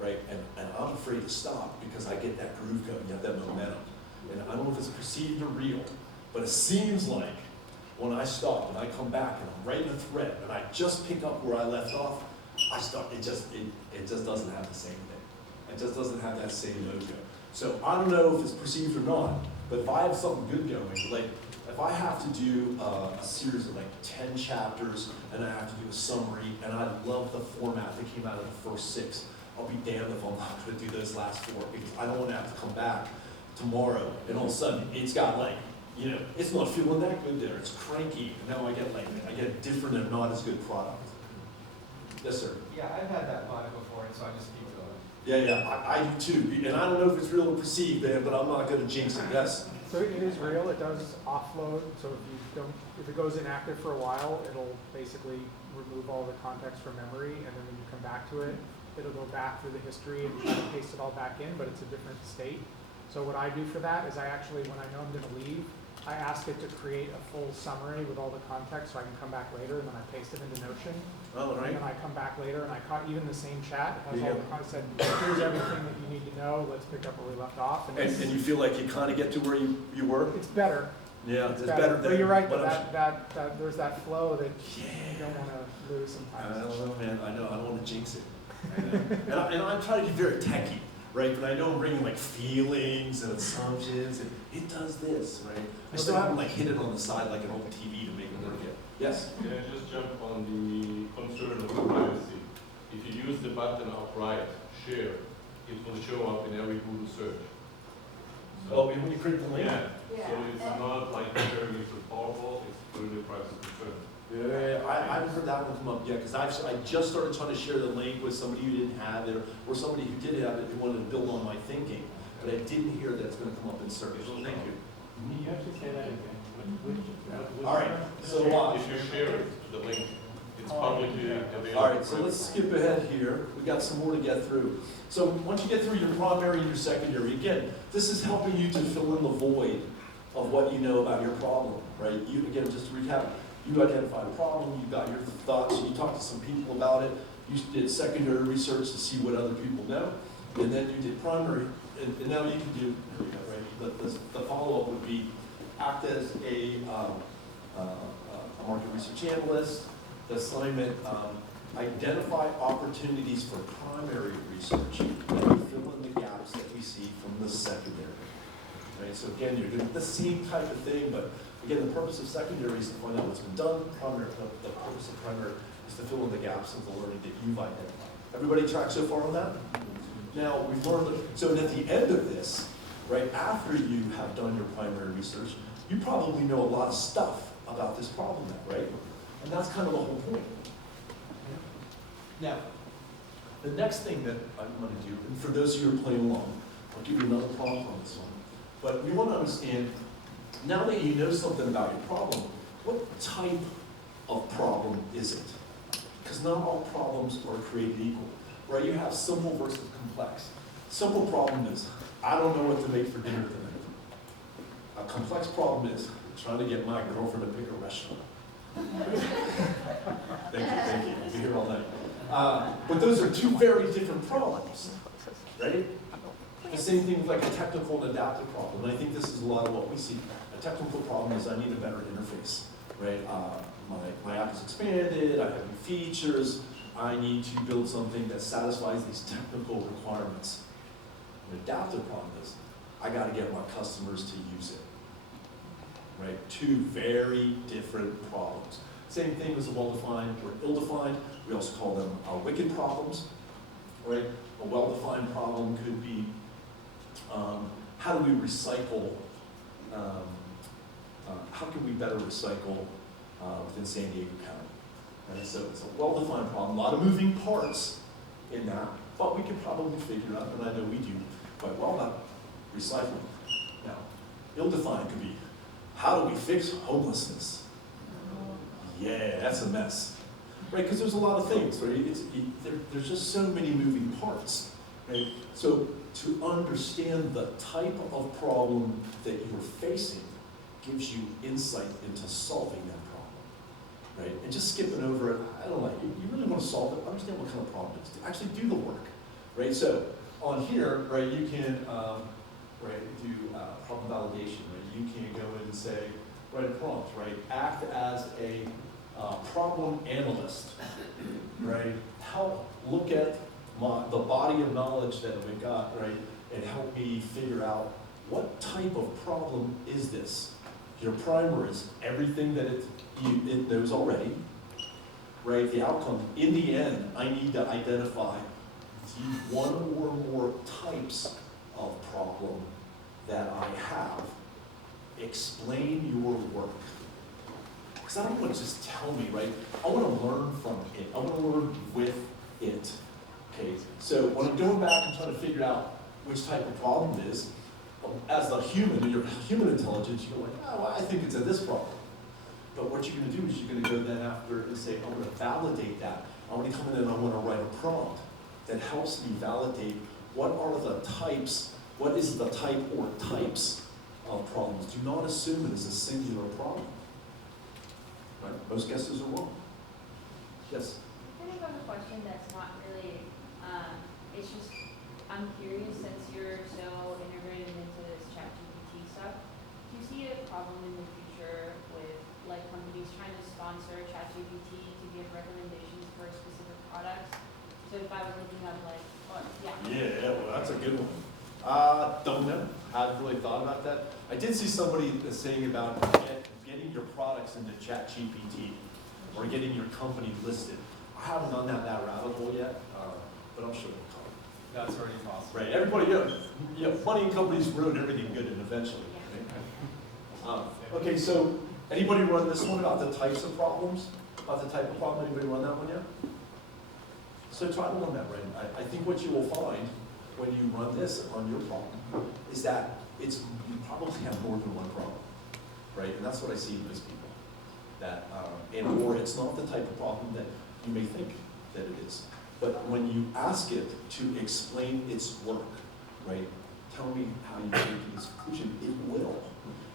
right? And I'm afraid to stop because I get that groove going, you have that momentum. And I don't know if it's perceived or real, but it seems like when I stop and I come back and I'm writing a thread and I just pick up where I left off, it just doesn't have the same thing. It just doesn't have that same mojo. So I don't know if it's perceived or not, but if I have something good going, like if I have to do a series of like 10 chapters and I have to do a summary and I love the format that came out of the first 6, I'll be damned if I'm not going to do those last 4 because I don't want to have to come back tomorrow and all of a sudden it's got like, you know, it's not feeling that good there. It's cranky. And now I get a different and not as good product. Yes, sir. Yeah, I've had that thought before, and so I just keep going. Yeah, I do too. And I don't know if it's real or perceived, man, but I'm not going to jinx it. Yes. So it is real. It does offload. So if it goes inactive for a while, it'll basically remove all the context from memory, and then when you come back to it, it'll go back through the history and try to paste it all back in, but it's a different state. So what I do for that is I actually, when I know I'm going to leave, I ask it to create a full summary with all the context so I can come back later, and then I paste it into Notion. Oh, right. And then I come back later and I caught even the same chat. It has all the content. Here's everything that you need to know. Let's pick up where we left off. And you feel like you kind of get to where you were? It's better. Yeah, it's better than. But you're right, that there's that flow that you don't want to lose sometimes. I don't know, man. I know. I don't want to jinx it. And I'm trying to be very techy, right? But I know I'm bringing like feelings and assumptions, and it does this, right? I still haven't like hit it on the side like an old TV to make it work yet. Yes? Can I just jump on the concern of privacy? If you use the button upright, share, it will show up in every Google search. Oh, when you create the link? Yeah, so it's not like sharing it with PowerPoint, it's really privacy concern. Yeah, I haven't heard that one come up yet, because I just started trying to share the link with somebody who didn't have it, or somebody who did have it who wanted to build on my thinking. But I didn't hear that it's going to come up in search, so thank you. Can you actually say that again? All right, so If you share the link, it's publicly available. all right, so let's skip ahead here. We got some more to get through. So once you get through your primary and your secondary, again, this is helping you to fill in the void of what you know about your problem, right? You, again, just to recap, you identified a problem, you got your thoughts, you talked to some people about it, you did secondary research to see what other people know, and then you did primary, and now you can do, right, the follow-up would be act as a market research analyst. The assignment, identify opportunities for primary research and fill in the gaps that we see from the secondary. Right? So again, you're doing the same type of thing, but again, the purpose of secondary is to find out what's been done. The purpose of primary is to fill in the gaps of the learning that you've identified. Everybody track so far on that? Now, we've learned, so at the end of this, right, after you have done your primary research, you probably know a lot of stuff about this problem now, right? And that's kind of the whole point. Now, the next thing that I'm going to do, and for those of you who are playing along, I'll give you another prompt on this one. But we want to understand, now that you know something about your problem, what type of problem is it? Because not all problems are created equal, right? You have simple versus complex. Simple problem is, I don't know what to make for dinner tonight. A complex problem is, trying to get my girlfriend to pick a restaurant. Thank you. I'll be here all night. But those are two very different problems, right? The same thing with like a technical and adaptive problem. And I think this is a lot of what we see. A technical problem is I need a better interface, right? My app is expanded, I have new features, I need to build something that satisfies these technical requirements. An adaptive problem is I got to get my customers to use it. Right? Two very different problems. Same thing as a well-defined or ill-defined. We also call them wicked problems. Right? A well-defined problem could be how do we recycle? How can we better recycle within San Diego County? Right? So it's a well-defined problem. A lot of moving parts in that, but we can probably figure out, and I know we do quite well, about recycling. Now, ill-defined could be, how do we fix homelessness? Yeah, that's a mess, right? Because there's a lot of things, right? There's just so many moving parts, right? So to understand the type of problem that you're facing gives you insight into solving that problem, right? And just skipping over it, I don't like it. You really want to solve it, understand what kind of problem it is. Actually do the work, right? So on here, right, you can do problem validation, right? You can go in and say, write a prompt, right? Act as a problem analyst, right? Help look at the body of knowledge that we got, right? And help me figure out what type of problem is this? Your primer is everything that it knows already, right? The outcome, in the end, I need to identify the one or more types of problem that I have. Explain your work. Because I don't want to just tell me, right? I want to learn from it. I want to learn with it. Okay, so when I'm going back and trying to figure out which type of problem it is, as the human, in your human intelligence, you go like, oh, well, I think it's in this problem. But what you're going to do is you're going to go then after and say, I want to validate that. I want to come in and I want to write a prompt that helps me validate what are the types, what is the type or types of problems. Do not assume it is a singular problem. Right? Most guesses are wrong. Yes? I think I have a question that's not really, it's just, I'm curious since you're so integrated into this ChatGPT stuff, do you see a problem in the future with like companies trying to sponsor ChatGPT to give recommendations for specific products? So if I was looking Yeah, well, that's a good one. Don't know. Haven't really thought about that. I did see somebody saying about getting your products into ChatGPT or getting your company listed. I haven't gone down that rabbit hole yet, but I'm sure it'll come. That's already possible. Right, everybody, money and companies ruin everything good and eventually. Right? Okay, so anybody run this one about the types of problems? About the type of problem? Anybody run that one yet? So try to run that, right? I think what you will find when you run this on your problem is that you probably have more than one problem, right? And that's what I see in most people. That, or it's not the type of problem that you may think that it is. But when you ask it to explain its work, right? Tell me how you came to this conclusion, it will.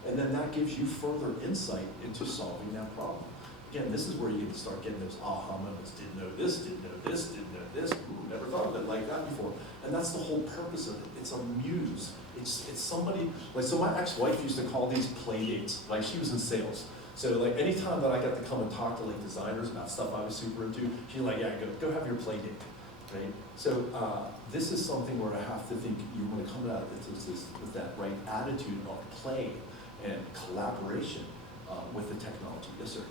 And then that gives you further insight into solving that problem. Again, this is where you can start getting those aha moments. Didn't know this, didn't know this, didn't know this. Ooh, never thought of it like that before. And that's the whole purpose of it. It's a muse. It's somebody, like, so my ex-wife used to call these play dates. Like, she was in sales. So like anytime that I got to come and talk to like designers about stuff I was super into, she's like, yeah, go have your play date, right? So this is something where I have to think you want to come at it with that right attitude of play and collaboration with the technology. Yes, sir.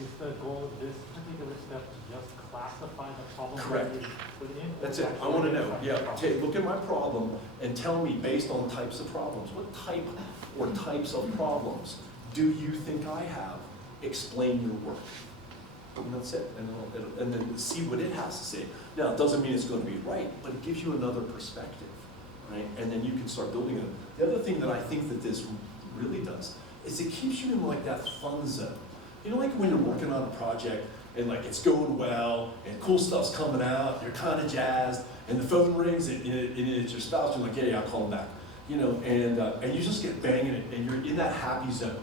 Is the goal of this particular step to just classify the problem? Correct. Within? That's it. I want to know. Yeah. Look at my problem and tell me based on types of problems, what type or types of problems do you think I have? Explain your work. And that's it. And then see what it has to say. Now, it doesn't mean it's going to be right, but it gives you another perspective, right? And then you can start building it. The other thing that I think that this really does is it keeps you in like that fun zone. You know, like when you're working on a project and like it's going well and cool stuff's coming out, you're kind of jazzed, and the phone rings and it's your spouse, you're like, yeah, I'll call him back. You know, and you just get banging it and you're in that happy zone.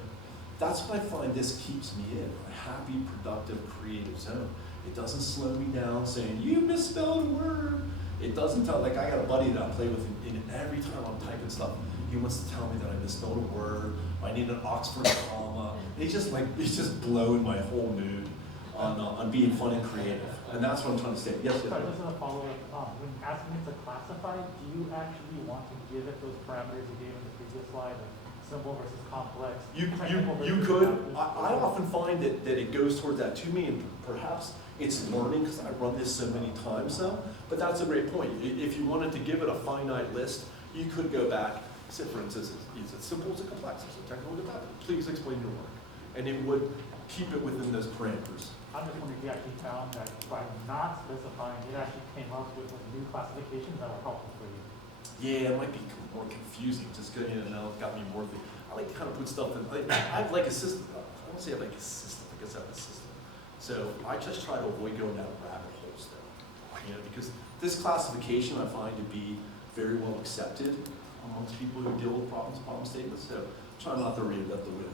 That's what I find this keeps me in, a happy, productive, creative zone. It doesn't slow me down saying, you misspelled a word. It doesn't tell, like I got a buddy that I play with, and every time I'm typing stuff, he wants to tell me that I misspelled a word, I need an Oxford comma. He's just blowing my whole mood on being fun and creative. And that's what I'm trying to say. Yes, sorry, just want to follow up. When asking it to classify, do you actually want to give it those parameters you gave in the previous slide, like simple versus complex? You could. I often find that it goes towards that to me, and perhaps it's learning because I run this so many times now. But that's a great point. If you wanted to give it a finite list, you could go back. Say, for instance, is it simple, is it complex, is it technical, is it not? Please explain your work. And it would keep it within those parameters. I'm just wondering if you actually found that by not specifying, it actually came up with new classifications that were helpful for you. Yeah, it might be more confusing, just because, you know, it got me more. I like to kind of put stuff in. I have like a system. I don't say I like a system. I guess I have a system. So I just try to avoid going down rabbit holes though. You know, because this classification I find to be very well accepted amongst people who deal with problem statements. So try not to reinvent the wheel.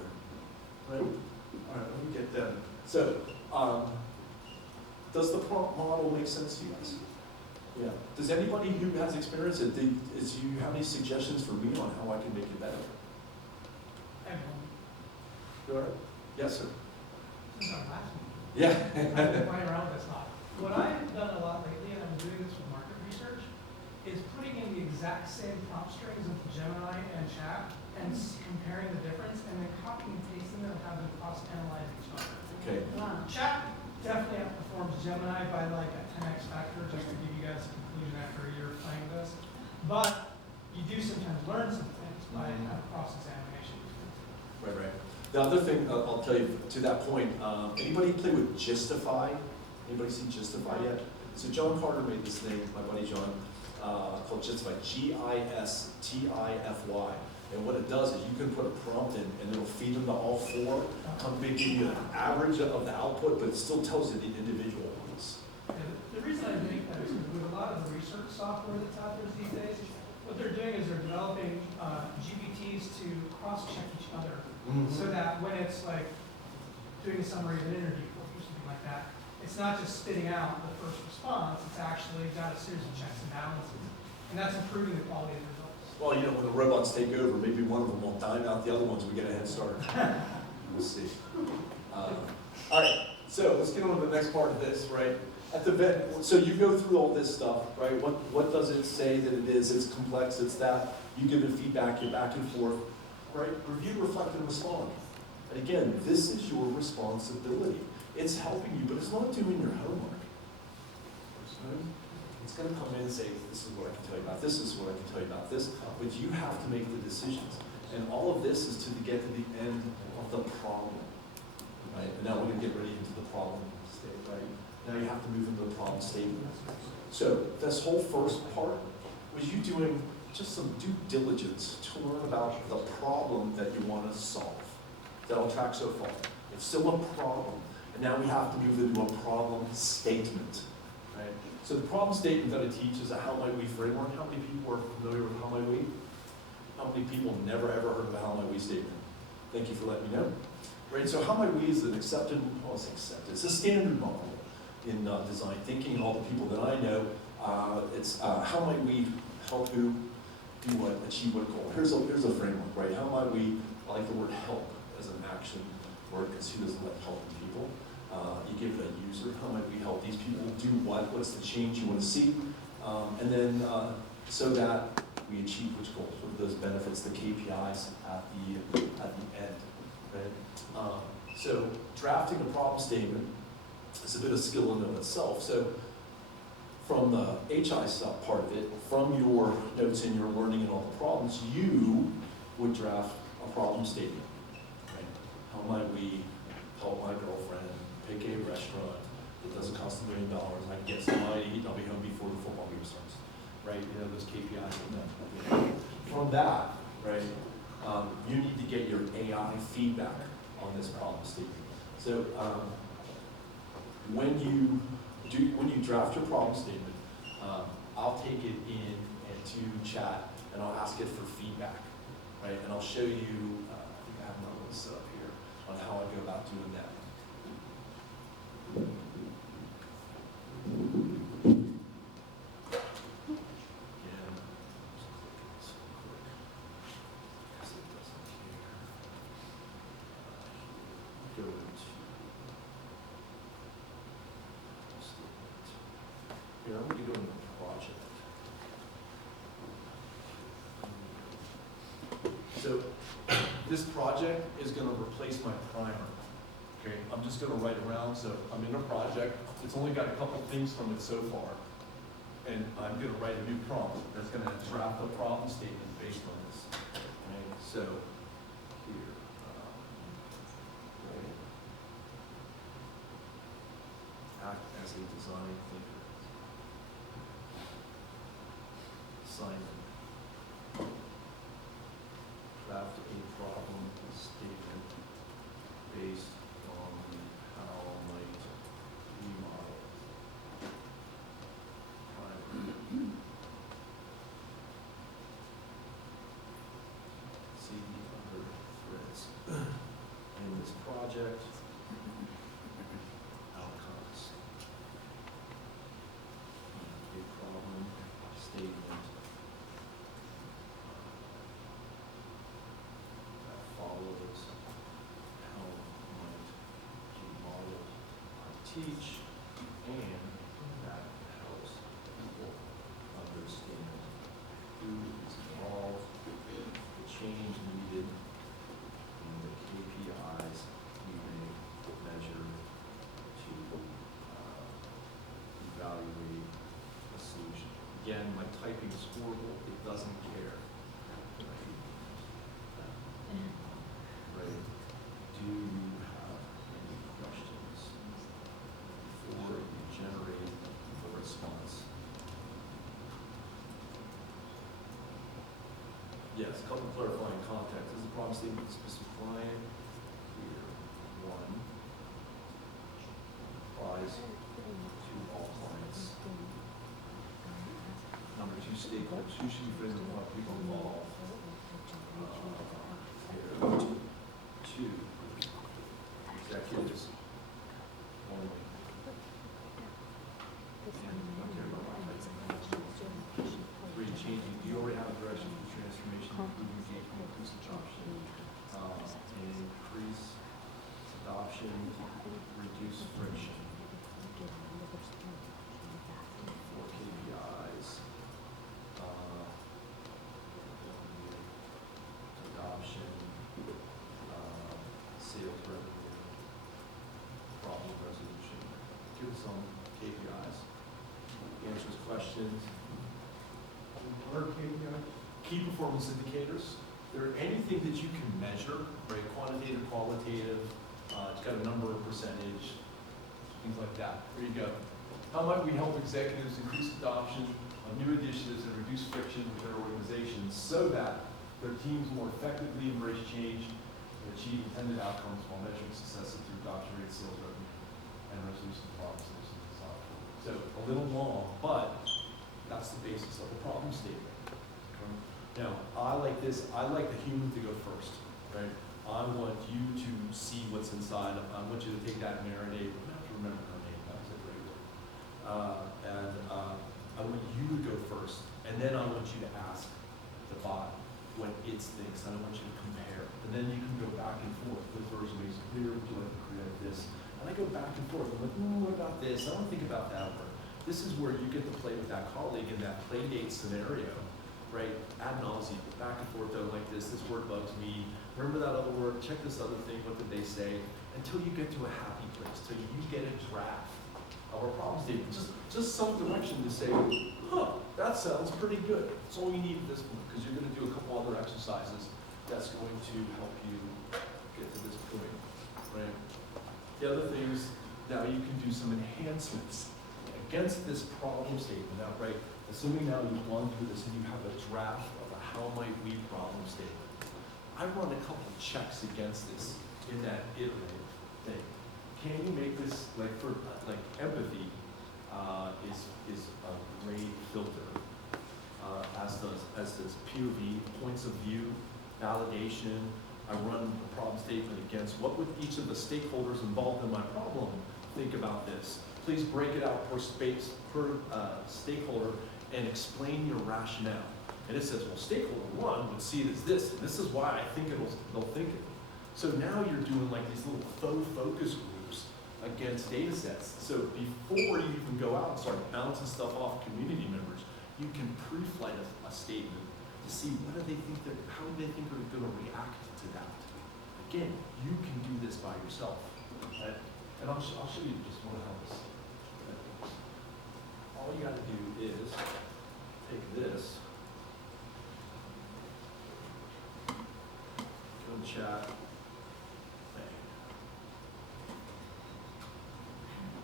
Right? All right, let me get that. So, does the prompt model make sense to you guys? Yeah. Does anybody who has experience do you have any suggestions for me on how I can make it better? Go ahead. Yes, sir. This is our last one. Yeah. I've been playing around with this lot. What I've done a lot lately, and I'm doing this with market research, is putting in the exact same prompt strings of Gemini and Chat and comparing the difference, and then copying and pasting them and having them cross-analyze each other. Okay. Chat definitely outperforms Gemini by like a 10x factor, just to give you guys a conclusion after a year of playing this. But you do sometimes learn some things by cross-examination. Right. The other thing I'll tell you to that point, anybody play with Gistify? Anybody see Gistify yet? So John Carter made this thing, my buddy John, called Gistify, Gistify. And what it does is you can put a prompt in and it'll feed them to all four, give you an average of the output, but it still tells you the individual ones. The reason I make that is because with a lot of the research software that's out there these days, what they're doing is they're developing GPTs to cross-check each other, so that when it's like doing a summary of an interview or something like that, it's not just spitting out the first response, it's actually got a series of checks and balances, and that's improving the quality of the results. Well, you know, when the robots take over, maybe one of them will dime out the other ones. We get a head start. We'll see. All right. So let's get on to the next part of this, right? At the vet, so you go through all this stuff, right? What does it say that it is? It's complex, it's that. You give it feedback, you're back and forth, right? Review, reflect, and respond. And again, this is your responsibility. It's helping you, but it's not doing your homework. It's going to come in and say, this is what I can tell you about this, is what I can tell you about this, but you have to make the decisions. And all of this is to get to the end of the problem, right? And now we're going to get ready into the problem state, right? Now you have to move into the problem statement. So this whole first part was you doing just some due diligence to learn about the problem that you want to solve. Is that all track so far? It's still a problem. And now we have to move into a problem statement, right? So the problem statement that I teach is a how might we framework. How many people are familiar with how might we? How many people never ever heard of a how might we statement? Thank you for letting me know. Right, so how might we is an accepted, well, it's accepted, it's a standard model in design thinking, and all the people that I know, it's how might we help who do what, achieve what goal. Here's a framework, right? How might we, I like the word help as an action word, because who doesn't like helping people? You give it a user, how might we help these people do what? What's the change you want to see? And then so that we achieve which goals, what are those benefits, the KPIs at the end, right? So drafting a problem statement is a bit of skill in and of itself. So from the HI stuff part of it, from your notes and your learning and all the problems, you would draft a problem statement. Right? How might we help my girlfriend pick a restaurant that doesn't cost $1 million, and I can get somebody to eat, and I'll be home before the football game starts. Right? You know, those KPIs and that. From that, right, you need to get your AI feedback on this problem statement. So when you draft your problem statement, I'll take it into chat and I'll ask it for feedback, right? And I'll show you, I think I have my little set up here on how I go about doing that. Here, I'm going to go into the project. So this project is going to replace my primer. Okay, I'm just going to write around. So I'm in a project. It's only got a couple things from it so far. And I'm going to write a new prompt that's going to draft a problem statement based on this. Okay, so here. Act as a design thinker. Assignment. Draft a problem statement based on the how might we model. See the other threads in this project. Outcomes. A problem statement. Follows how might you model or teach, and that helps people understand who is involved, the change needed, and the KPIs we may measure to evaluate a solution. Again, my typing is horrible, it doesn't care. Right. Do you have any questions before you generate the response? Yes, a couple clarifying context. This is a problem statement with a specific client. Here, one applies to all clients. Number two, stakeholders. Who should be present and what people involved? Here. Two, executives only. And not care about my typing. Three, changing. Do you already have a direction for transformation, improve engagement, increase adoption, and increase adoption, reduce friction? give some KPIs, answers questions. What are KPIs? Key performance indicators. They're anything that you can measure, right? Quantitative, qualitative, it's got a number, a percentage, things like that. There you go. How might we help executives increase adoption of new initiatives and reduce friction with their organizations so that their teams more effectively embrace change and achieve intended outcomes while measuring successes through adoption rates, sales revenue, and resolution of problems? So a little long, but that's the basis of the problem statement. Now, I like this, I like the human to go first, right? I want you to see what's inside, I want you to take that marinade, I have to remember her name, that was a great word. I want you to go first, and then I want you to ask the bot what it thinks, and I want you to compare. And then you can go back and forth. The version makes it clear, would you like to create this? And I go back and forth, I'm like, what about this? I don't think about that word. This is where you get to play with that colleague in that play date scenario, right? Ad nauseum, back and forth, like this word bugs me. Remember that other word, check this other thing, what did they say? Until you get to a happy place, till you get a draft of a problem statement. Just some direction to say, huh, that sounds pretty good. That's all you need at this point, because you're gonna do a couple other exercises that's going to help you get to this point, right? The other thing is, now you can do some enhancements against this problem statement, now, right? Assuming now you've gone through this and you have a draft of a how might we problem statement. I run a couple checks against this in that iterative thing. Can you make this, like for like empathy is a great filter, as does POV, points of view, validation. I run a problem statement against what would each of the stakeholders involved in my problem think about this. Please break it out per space, per stakeholder, and explain your rationale. And it says, well, stakeholder one would see it as this, and this is why I think they'll think it. So now you're doing like these little faux focus groups against data sets. So before you even go out and start bouncing stuff off community members, you can pre-flight a statement to see what do they think how do they think they're going to react to that. Again, you can do this by yourself. Right? And I'll show you just one of those. All you got to do is take this, go and chat.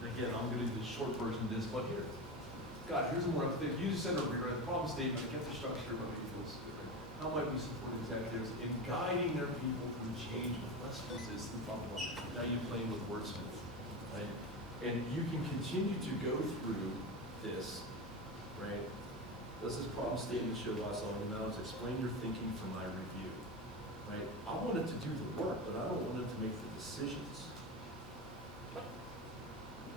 Again, I'm going to do the short version of this, but here. God, here's more up there. Use a center of regret, the problem statement, get the structure, what it feels different. How might we support executives in guiding their people through change with less resistance, blah, blah, blah. Now you're playing with wordsmith, right? And you can continue to go through this, right? Does this problem statement show us all the nouns? Explain your thinking for my review, right? I want it to do the work, but I don't want it to make the decisions.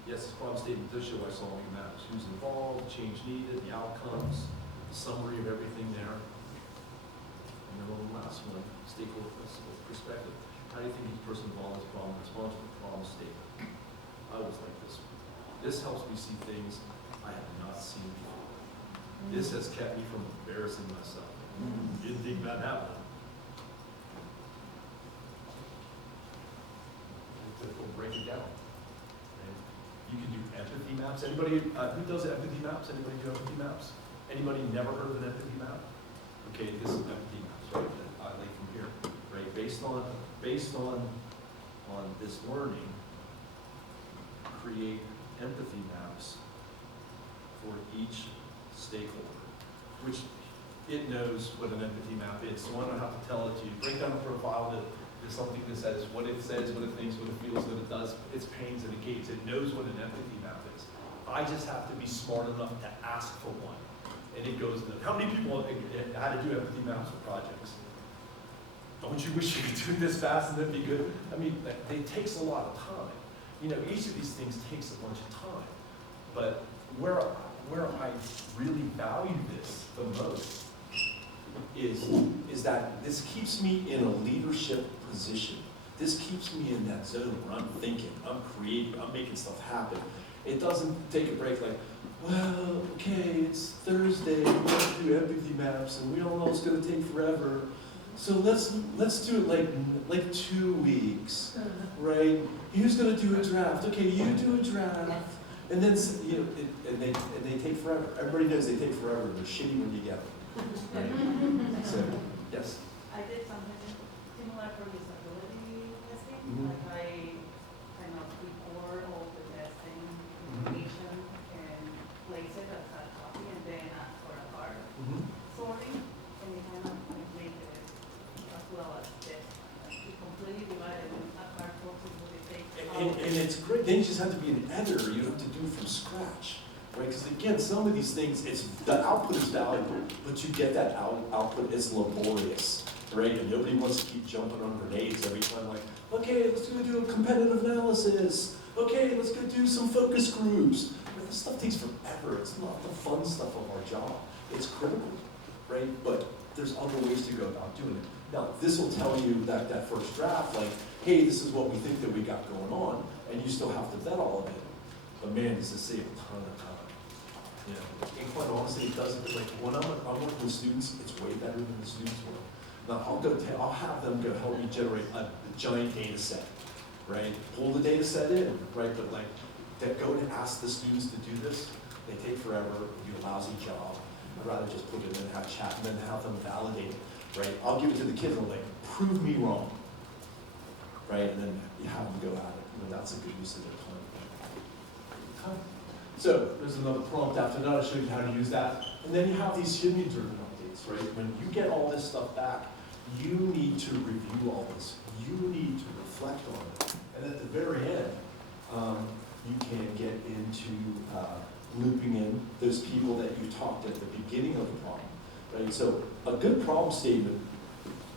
Yes, this problem statement does show us all the matters. Who's involved, change needed, the outcomes, the summary of everything there. And then on the last one, stakeholder perspective. How do you think each person involved in this problem responds to the problem statement? I always like this one. This helps me see things I have not seen before. This has kept me from embarrassing myself. Didn't think about that one. We'll break it down. You can do empathy maps. Anybody who does empathy maps? Anybody do empathy maps? Anybody never heard of an empathy map? Okay, this is empathy maps, right? That I like from here, right? Based on this learning, create empathy maps for each stakeholder, which it knows what an empathy map is. So I don't have to tell it to you. Break down a profile that is something that says, what it thinks, what it feels, what it does, its pains and its gains. It knows what an empathy map is. I just have to be smart enough to ask for one. And it goes, how many people know how to do empathy maps for projects? Don't you wish you could do this fast and that'd be good? I mean, it takes a lot of time. You know, each of these things takes a bunch of time. But where I really value this the most is that this keeps me in a leadership position. This keeps me in that zone where I'm thinking, I'm creating, I'm making stuff happen. It doesn't take a break like, well, okay, it's Thursday, we're going to do empathy maps, and we all know it's going to take forever. So let's do it like 2 weeks, right? Who's going to do a draft? Okay, you do a draft. And then, and they take forever. Everybody knows they take forever, and they're shitty when you get them. Right? So, yes? I did something similar for usability testing. Mhm. Like I kind of record all the testing information and place it as a copy and then ask for a card sorting, and it kind of like make it as well as this. Like you completely divided in a card sorting would take And it's great. Then you just have to be an editor. You don't have to do it from scratch, right? Because again, some of these things, the output is valuable, but you get that output is laborious, right? And nobody wants to keep jumping on grenades every time. Like, okay, let's go do a competitive analysis. Okay, let's go do some focus groups. But this stuff takes forever. It's not the fun stuff of our job. It's critical, right? But there's other ways to go about doing it. Now, this will tell you that first draft, like, hey, this is what we think that we got going on, and you still have to vet all of it. But man, does this save a ton of time. You know, and quite honestly, it doesn't. Like when I'm working with students, it's way better than the students work. Now I'll have them go help me generate a giant data set, right? Pull the data set in, right? But like, go and ask the students to do this. They take forever. You do a lousy job. I'd rather just put it in and have chat, and then have them validate it. Right? I'll give it to the kids and I'm like, prove me wrong. Right? And then you have them go at it. You know, that's a good use of their time. So there's another prompt after that. I'll show you how to use that. And then you have these human-driven updates, right? When you get all this stuff back, you need to review all this. You need to reflect on it. And at the very end, you can get into looping in those people that you talked at the beginning of the problem. Right? So a good problem statement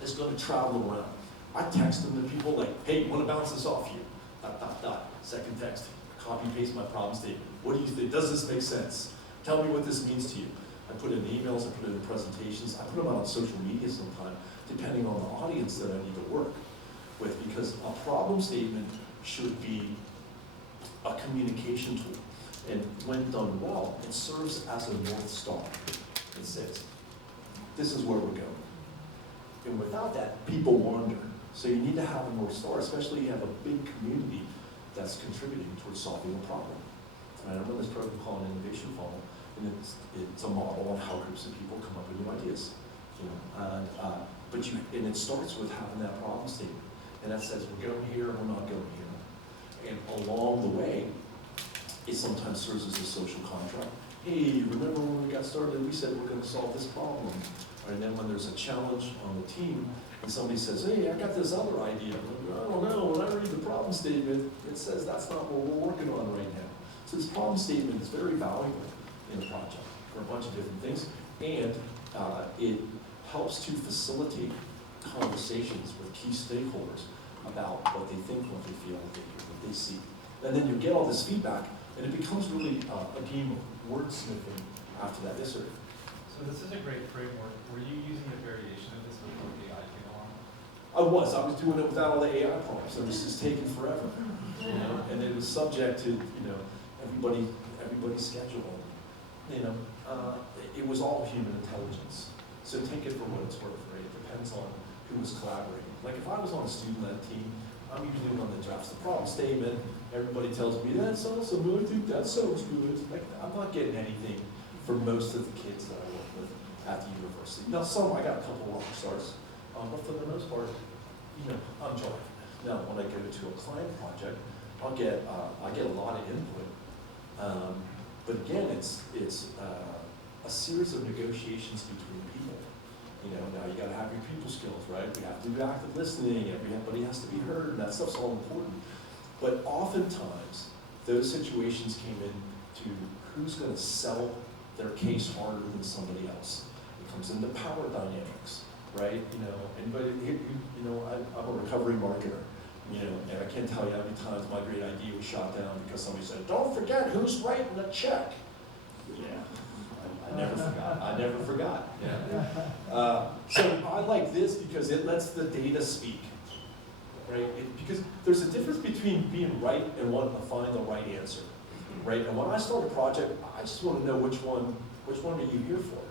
is going to travel around. I text them to people like, hey, you want to bounce this off you? ... Second text, copy paste my problem statement. What do you think? Does this make sense? Tell me what this means to you. I put it in emails, I put it in presentations, I put them out on social media sometimes, depending on the audience that I need to work with, because a problem statement should be a communication tool. And when done well, it serves as a North Star. It says, this is where we're going. And without that, people wander. So you need to have a North Star, especially if you have a big community that's contributing towards solving a problem. And I run this program called an innovation funnel, and it's a model on how groups of people come up with new ideas. You know, and it starts with having that problem statement, and that says we're going here, we're not going here. And along the way, it sometimes serves as a social contract. Hey, remember when we got started, we said we're going to solve this problem. And then when there's a challenge on the team, and somebody says, hey, I got this other idea. I'm like, I don't know, when I read the problem statement, it says that's not what we're working on right now. So this problem statement is very valuable in a project for a bunch of different things, and it helps to facilitate conversations with key stakeholders about what they think, what they feel, what they see. And then you get all this feedback, and it becomes really a game of wordsmithing after that. Yes, sir? So this is a great framework. Were you using a variation of this before AI came along? I was doing it without all the AI prompts, and this is taking forever. You know? And it was subject to, you know, everybody's schedule. You know, it was all human intelligence. So take it for what it's worth, right? It depends on who was collaborating. Like if I was on a student-led team, I'm usually the one that drafts the problem statement. Everybody tells me, that's awesome, I think that sounds good. Like, I'm not getting anything for most of the kids that I work with at the university. Now some, I got a couple of rock stars, but for the most part, you know, I'm driving. Now when I go to a client project, I get a lot of input. But again, it's a series of negotiations between people. You know, now you got to have your people skills, right? We have to do active listening. Everybody has to be heard, and that stuff's all important. But oftentimes, those situations came in to who's going to sell their case harder than somebody else. It comes into power dynamics, right? You know, anybody, you know, I'm a recovery marketer. You know, and I can't tell you how many times my great idea was shot down because somebody said, don't forget who's writing the check. Yeah, I never forgot. Yeah. So I like this because it lets the data speak, right? Because there's a difference between being right and wanting to find the right answer, right? And when I start a project, I just want to know which one are you here for?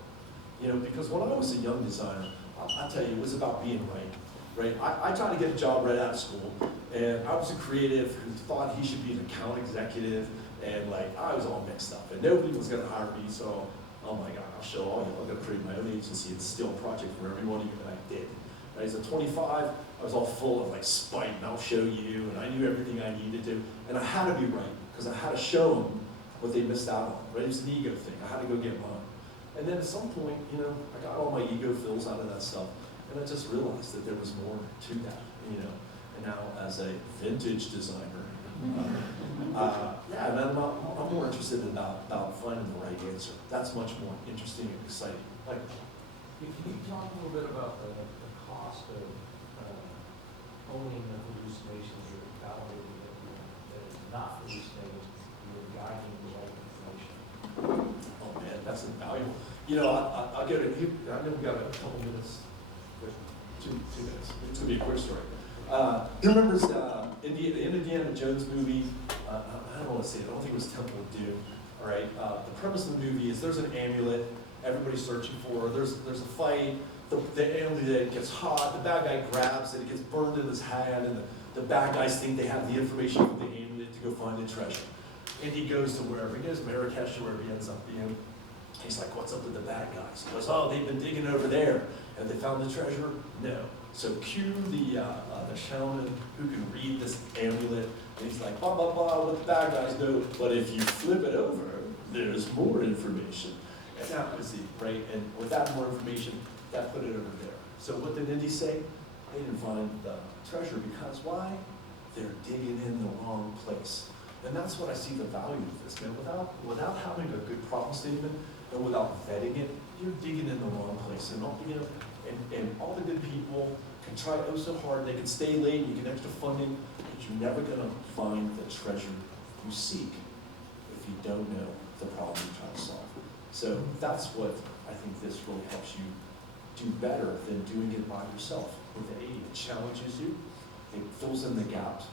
You know, because when I was a young designer, I'll tell you, it was about being right. Right? I tried to get a job right out of school, and I was a creative who thought he should be an account executive, And like, I was all mixed up, and nobody was gonna hire me, so, oh my God, I'll show all you, I'm gonna create my own agency and steal a project from everyone, even I did. And as a 25, I was all full of like spite, and I'll show you, and I knew everything I needed to, and I had to be right, because I had to show them what they missed out on, right? It was an ego thing, I had to go get mine. And then at some point, you know, I got all my ego fills out of that stuff, and I just realized that there was more to that, you know. And now as a vintage designer, yeah, and I'm more interested about finding the right answer. That's much more interesting and exciting. Like, can you talk a little bit about the cost of owning the hallucinations or validating that it's not hallucinating, you're guiding the right information? Oh man, that's invaluable. You know, I'll get it. I know we got a couple minutes, but 2 minutes. It's gonna be a quick story. Who remembers the Indiana Jones movie? I don't want to say it. I don't think it was Temple of Doom. All right. The premise of the movie is there's an amulet everybody's searching for. There's a fight. The amulet gets hot. The bad guy grabs it. It gets burned in his hand, and the bad guys think they have the information from the amulet to go find the treasure. And he goes to wherever. He goes to Marrakesh or wherever he ends up being. He's like, what's up with the bad guys? He goes, oh, they've been digging over there. Have they found the treasure? No. So cue the shaman who can read this amulet, and he's like, blah, blah, blah, what the bad guys know, but if you flip it over, there's more information. And that was it, right? And with that more information, that put it over there. So what did Indy say? They didn't find the treasure because why? They're digging in the wrong place. And that's what I see the value of this, man. Without having a good problem statement, and without vetting it, you're digging in the wrong place. And all, you know, and all the good people can try oh so hard, they can stay late, you get extra funding, but you're never gonna find the treasure you seek if you don't know the problem you're trying to solve. So that's what I think this really helps you do better than doing it by yourself. With the aid, it challenges you, it fills in the gaps,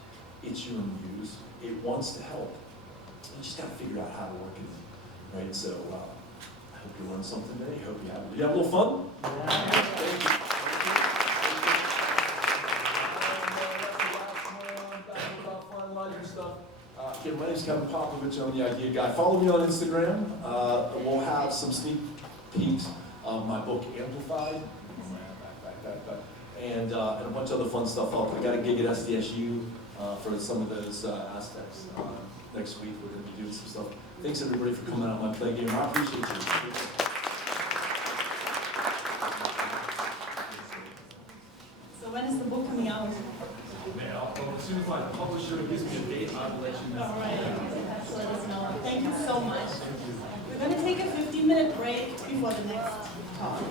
it's your muse, it wants to help. You just gotta figure out how to work it, right? So I hope you learned something today. I hope you have a little fun? Yeah. Thank you. Again, my name is Kevin Popović. I'm the Idea Guy. Follow me on Instagram. We'll have some sneak peeks of my book, Amplified, and a bunch of other fun stuff up. I got a gig at SDSU for some of those aspects. Next week, we're going to be doing some stuff. Thanks, everybody, for coming out on my play game. I appreciate you. So when is the book coming out? As soon as my publisher gives me a date, I will let you know. All right, let us know. Thank you so much. We're going to take a 15-minute break before the next talk.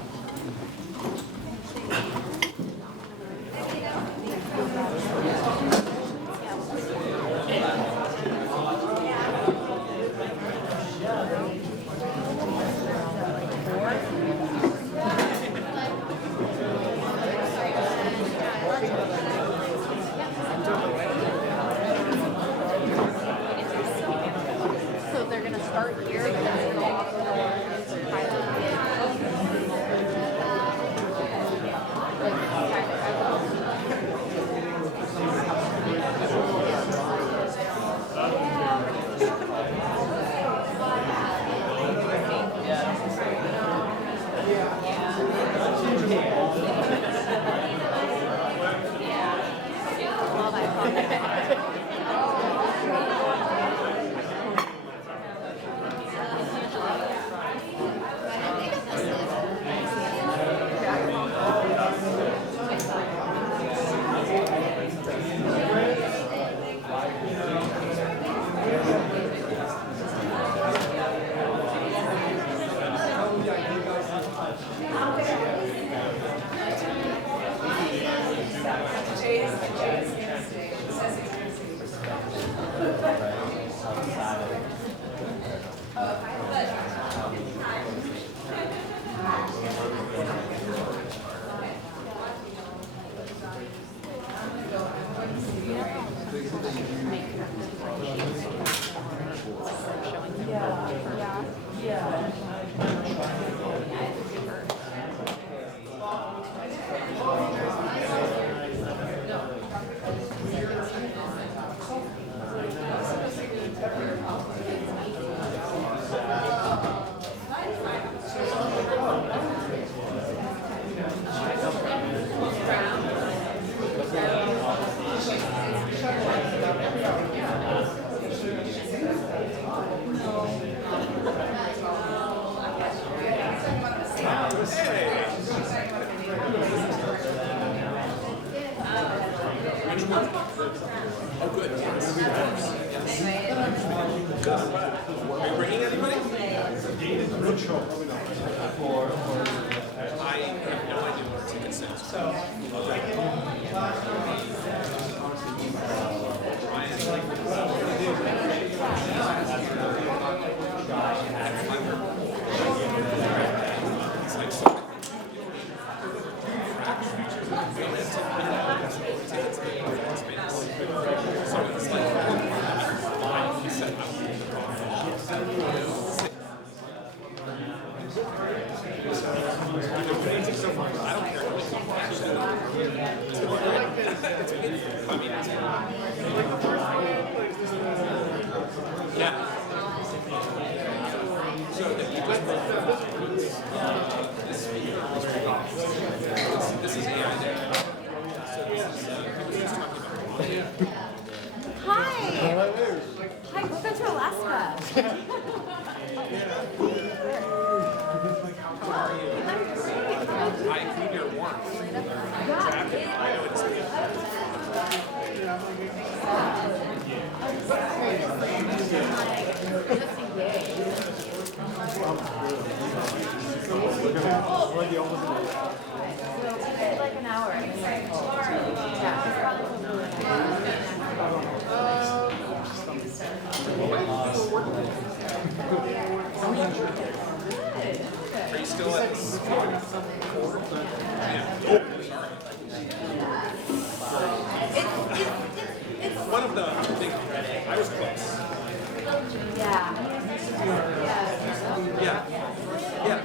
Oh, good. Are you bringing anybody? I have no idea what our ticket says. Yeah. So if you just this is AI there. Hi, welcome to Alaska. How are you? I'm great. I include your warmth. Jacket. I know it's Like an hour. Yeah, it's Are you still at four? Yeah. Sorry. It's One of the big. I was close. yeah. Yeah. Yeah.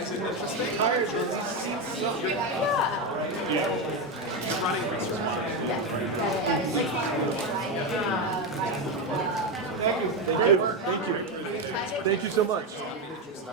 Is it interesting? Yeah. You're running research. Thank you. Thank you so much.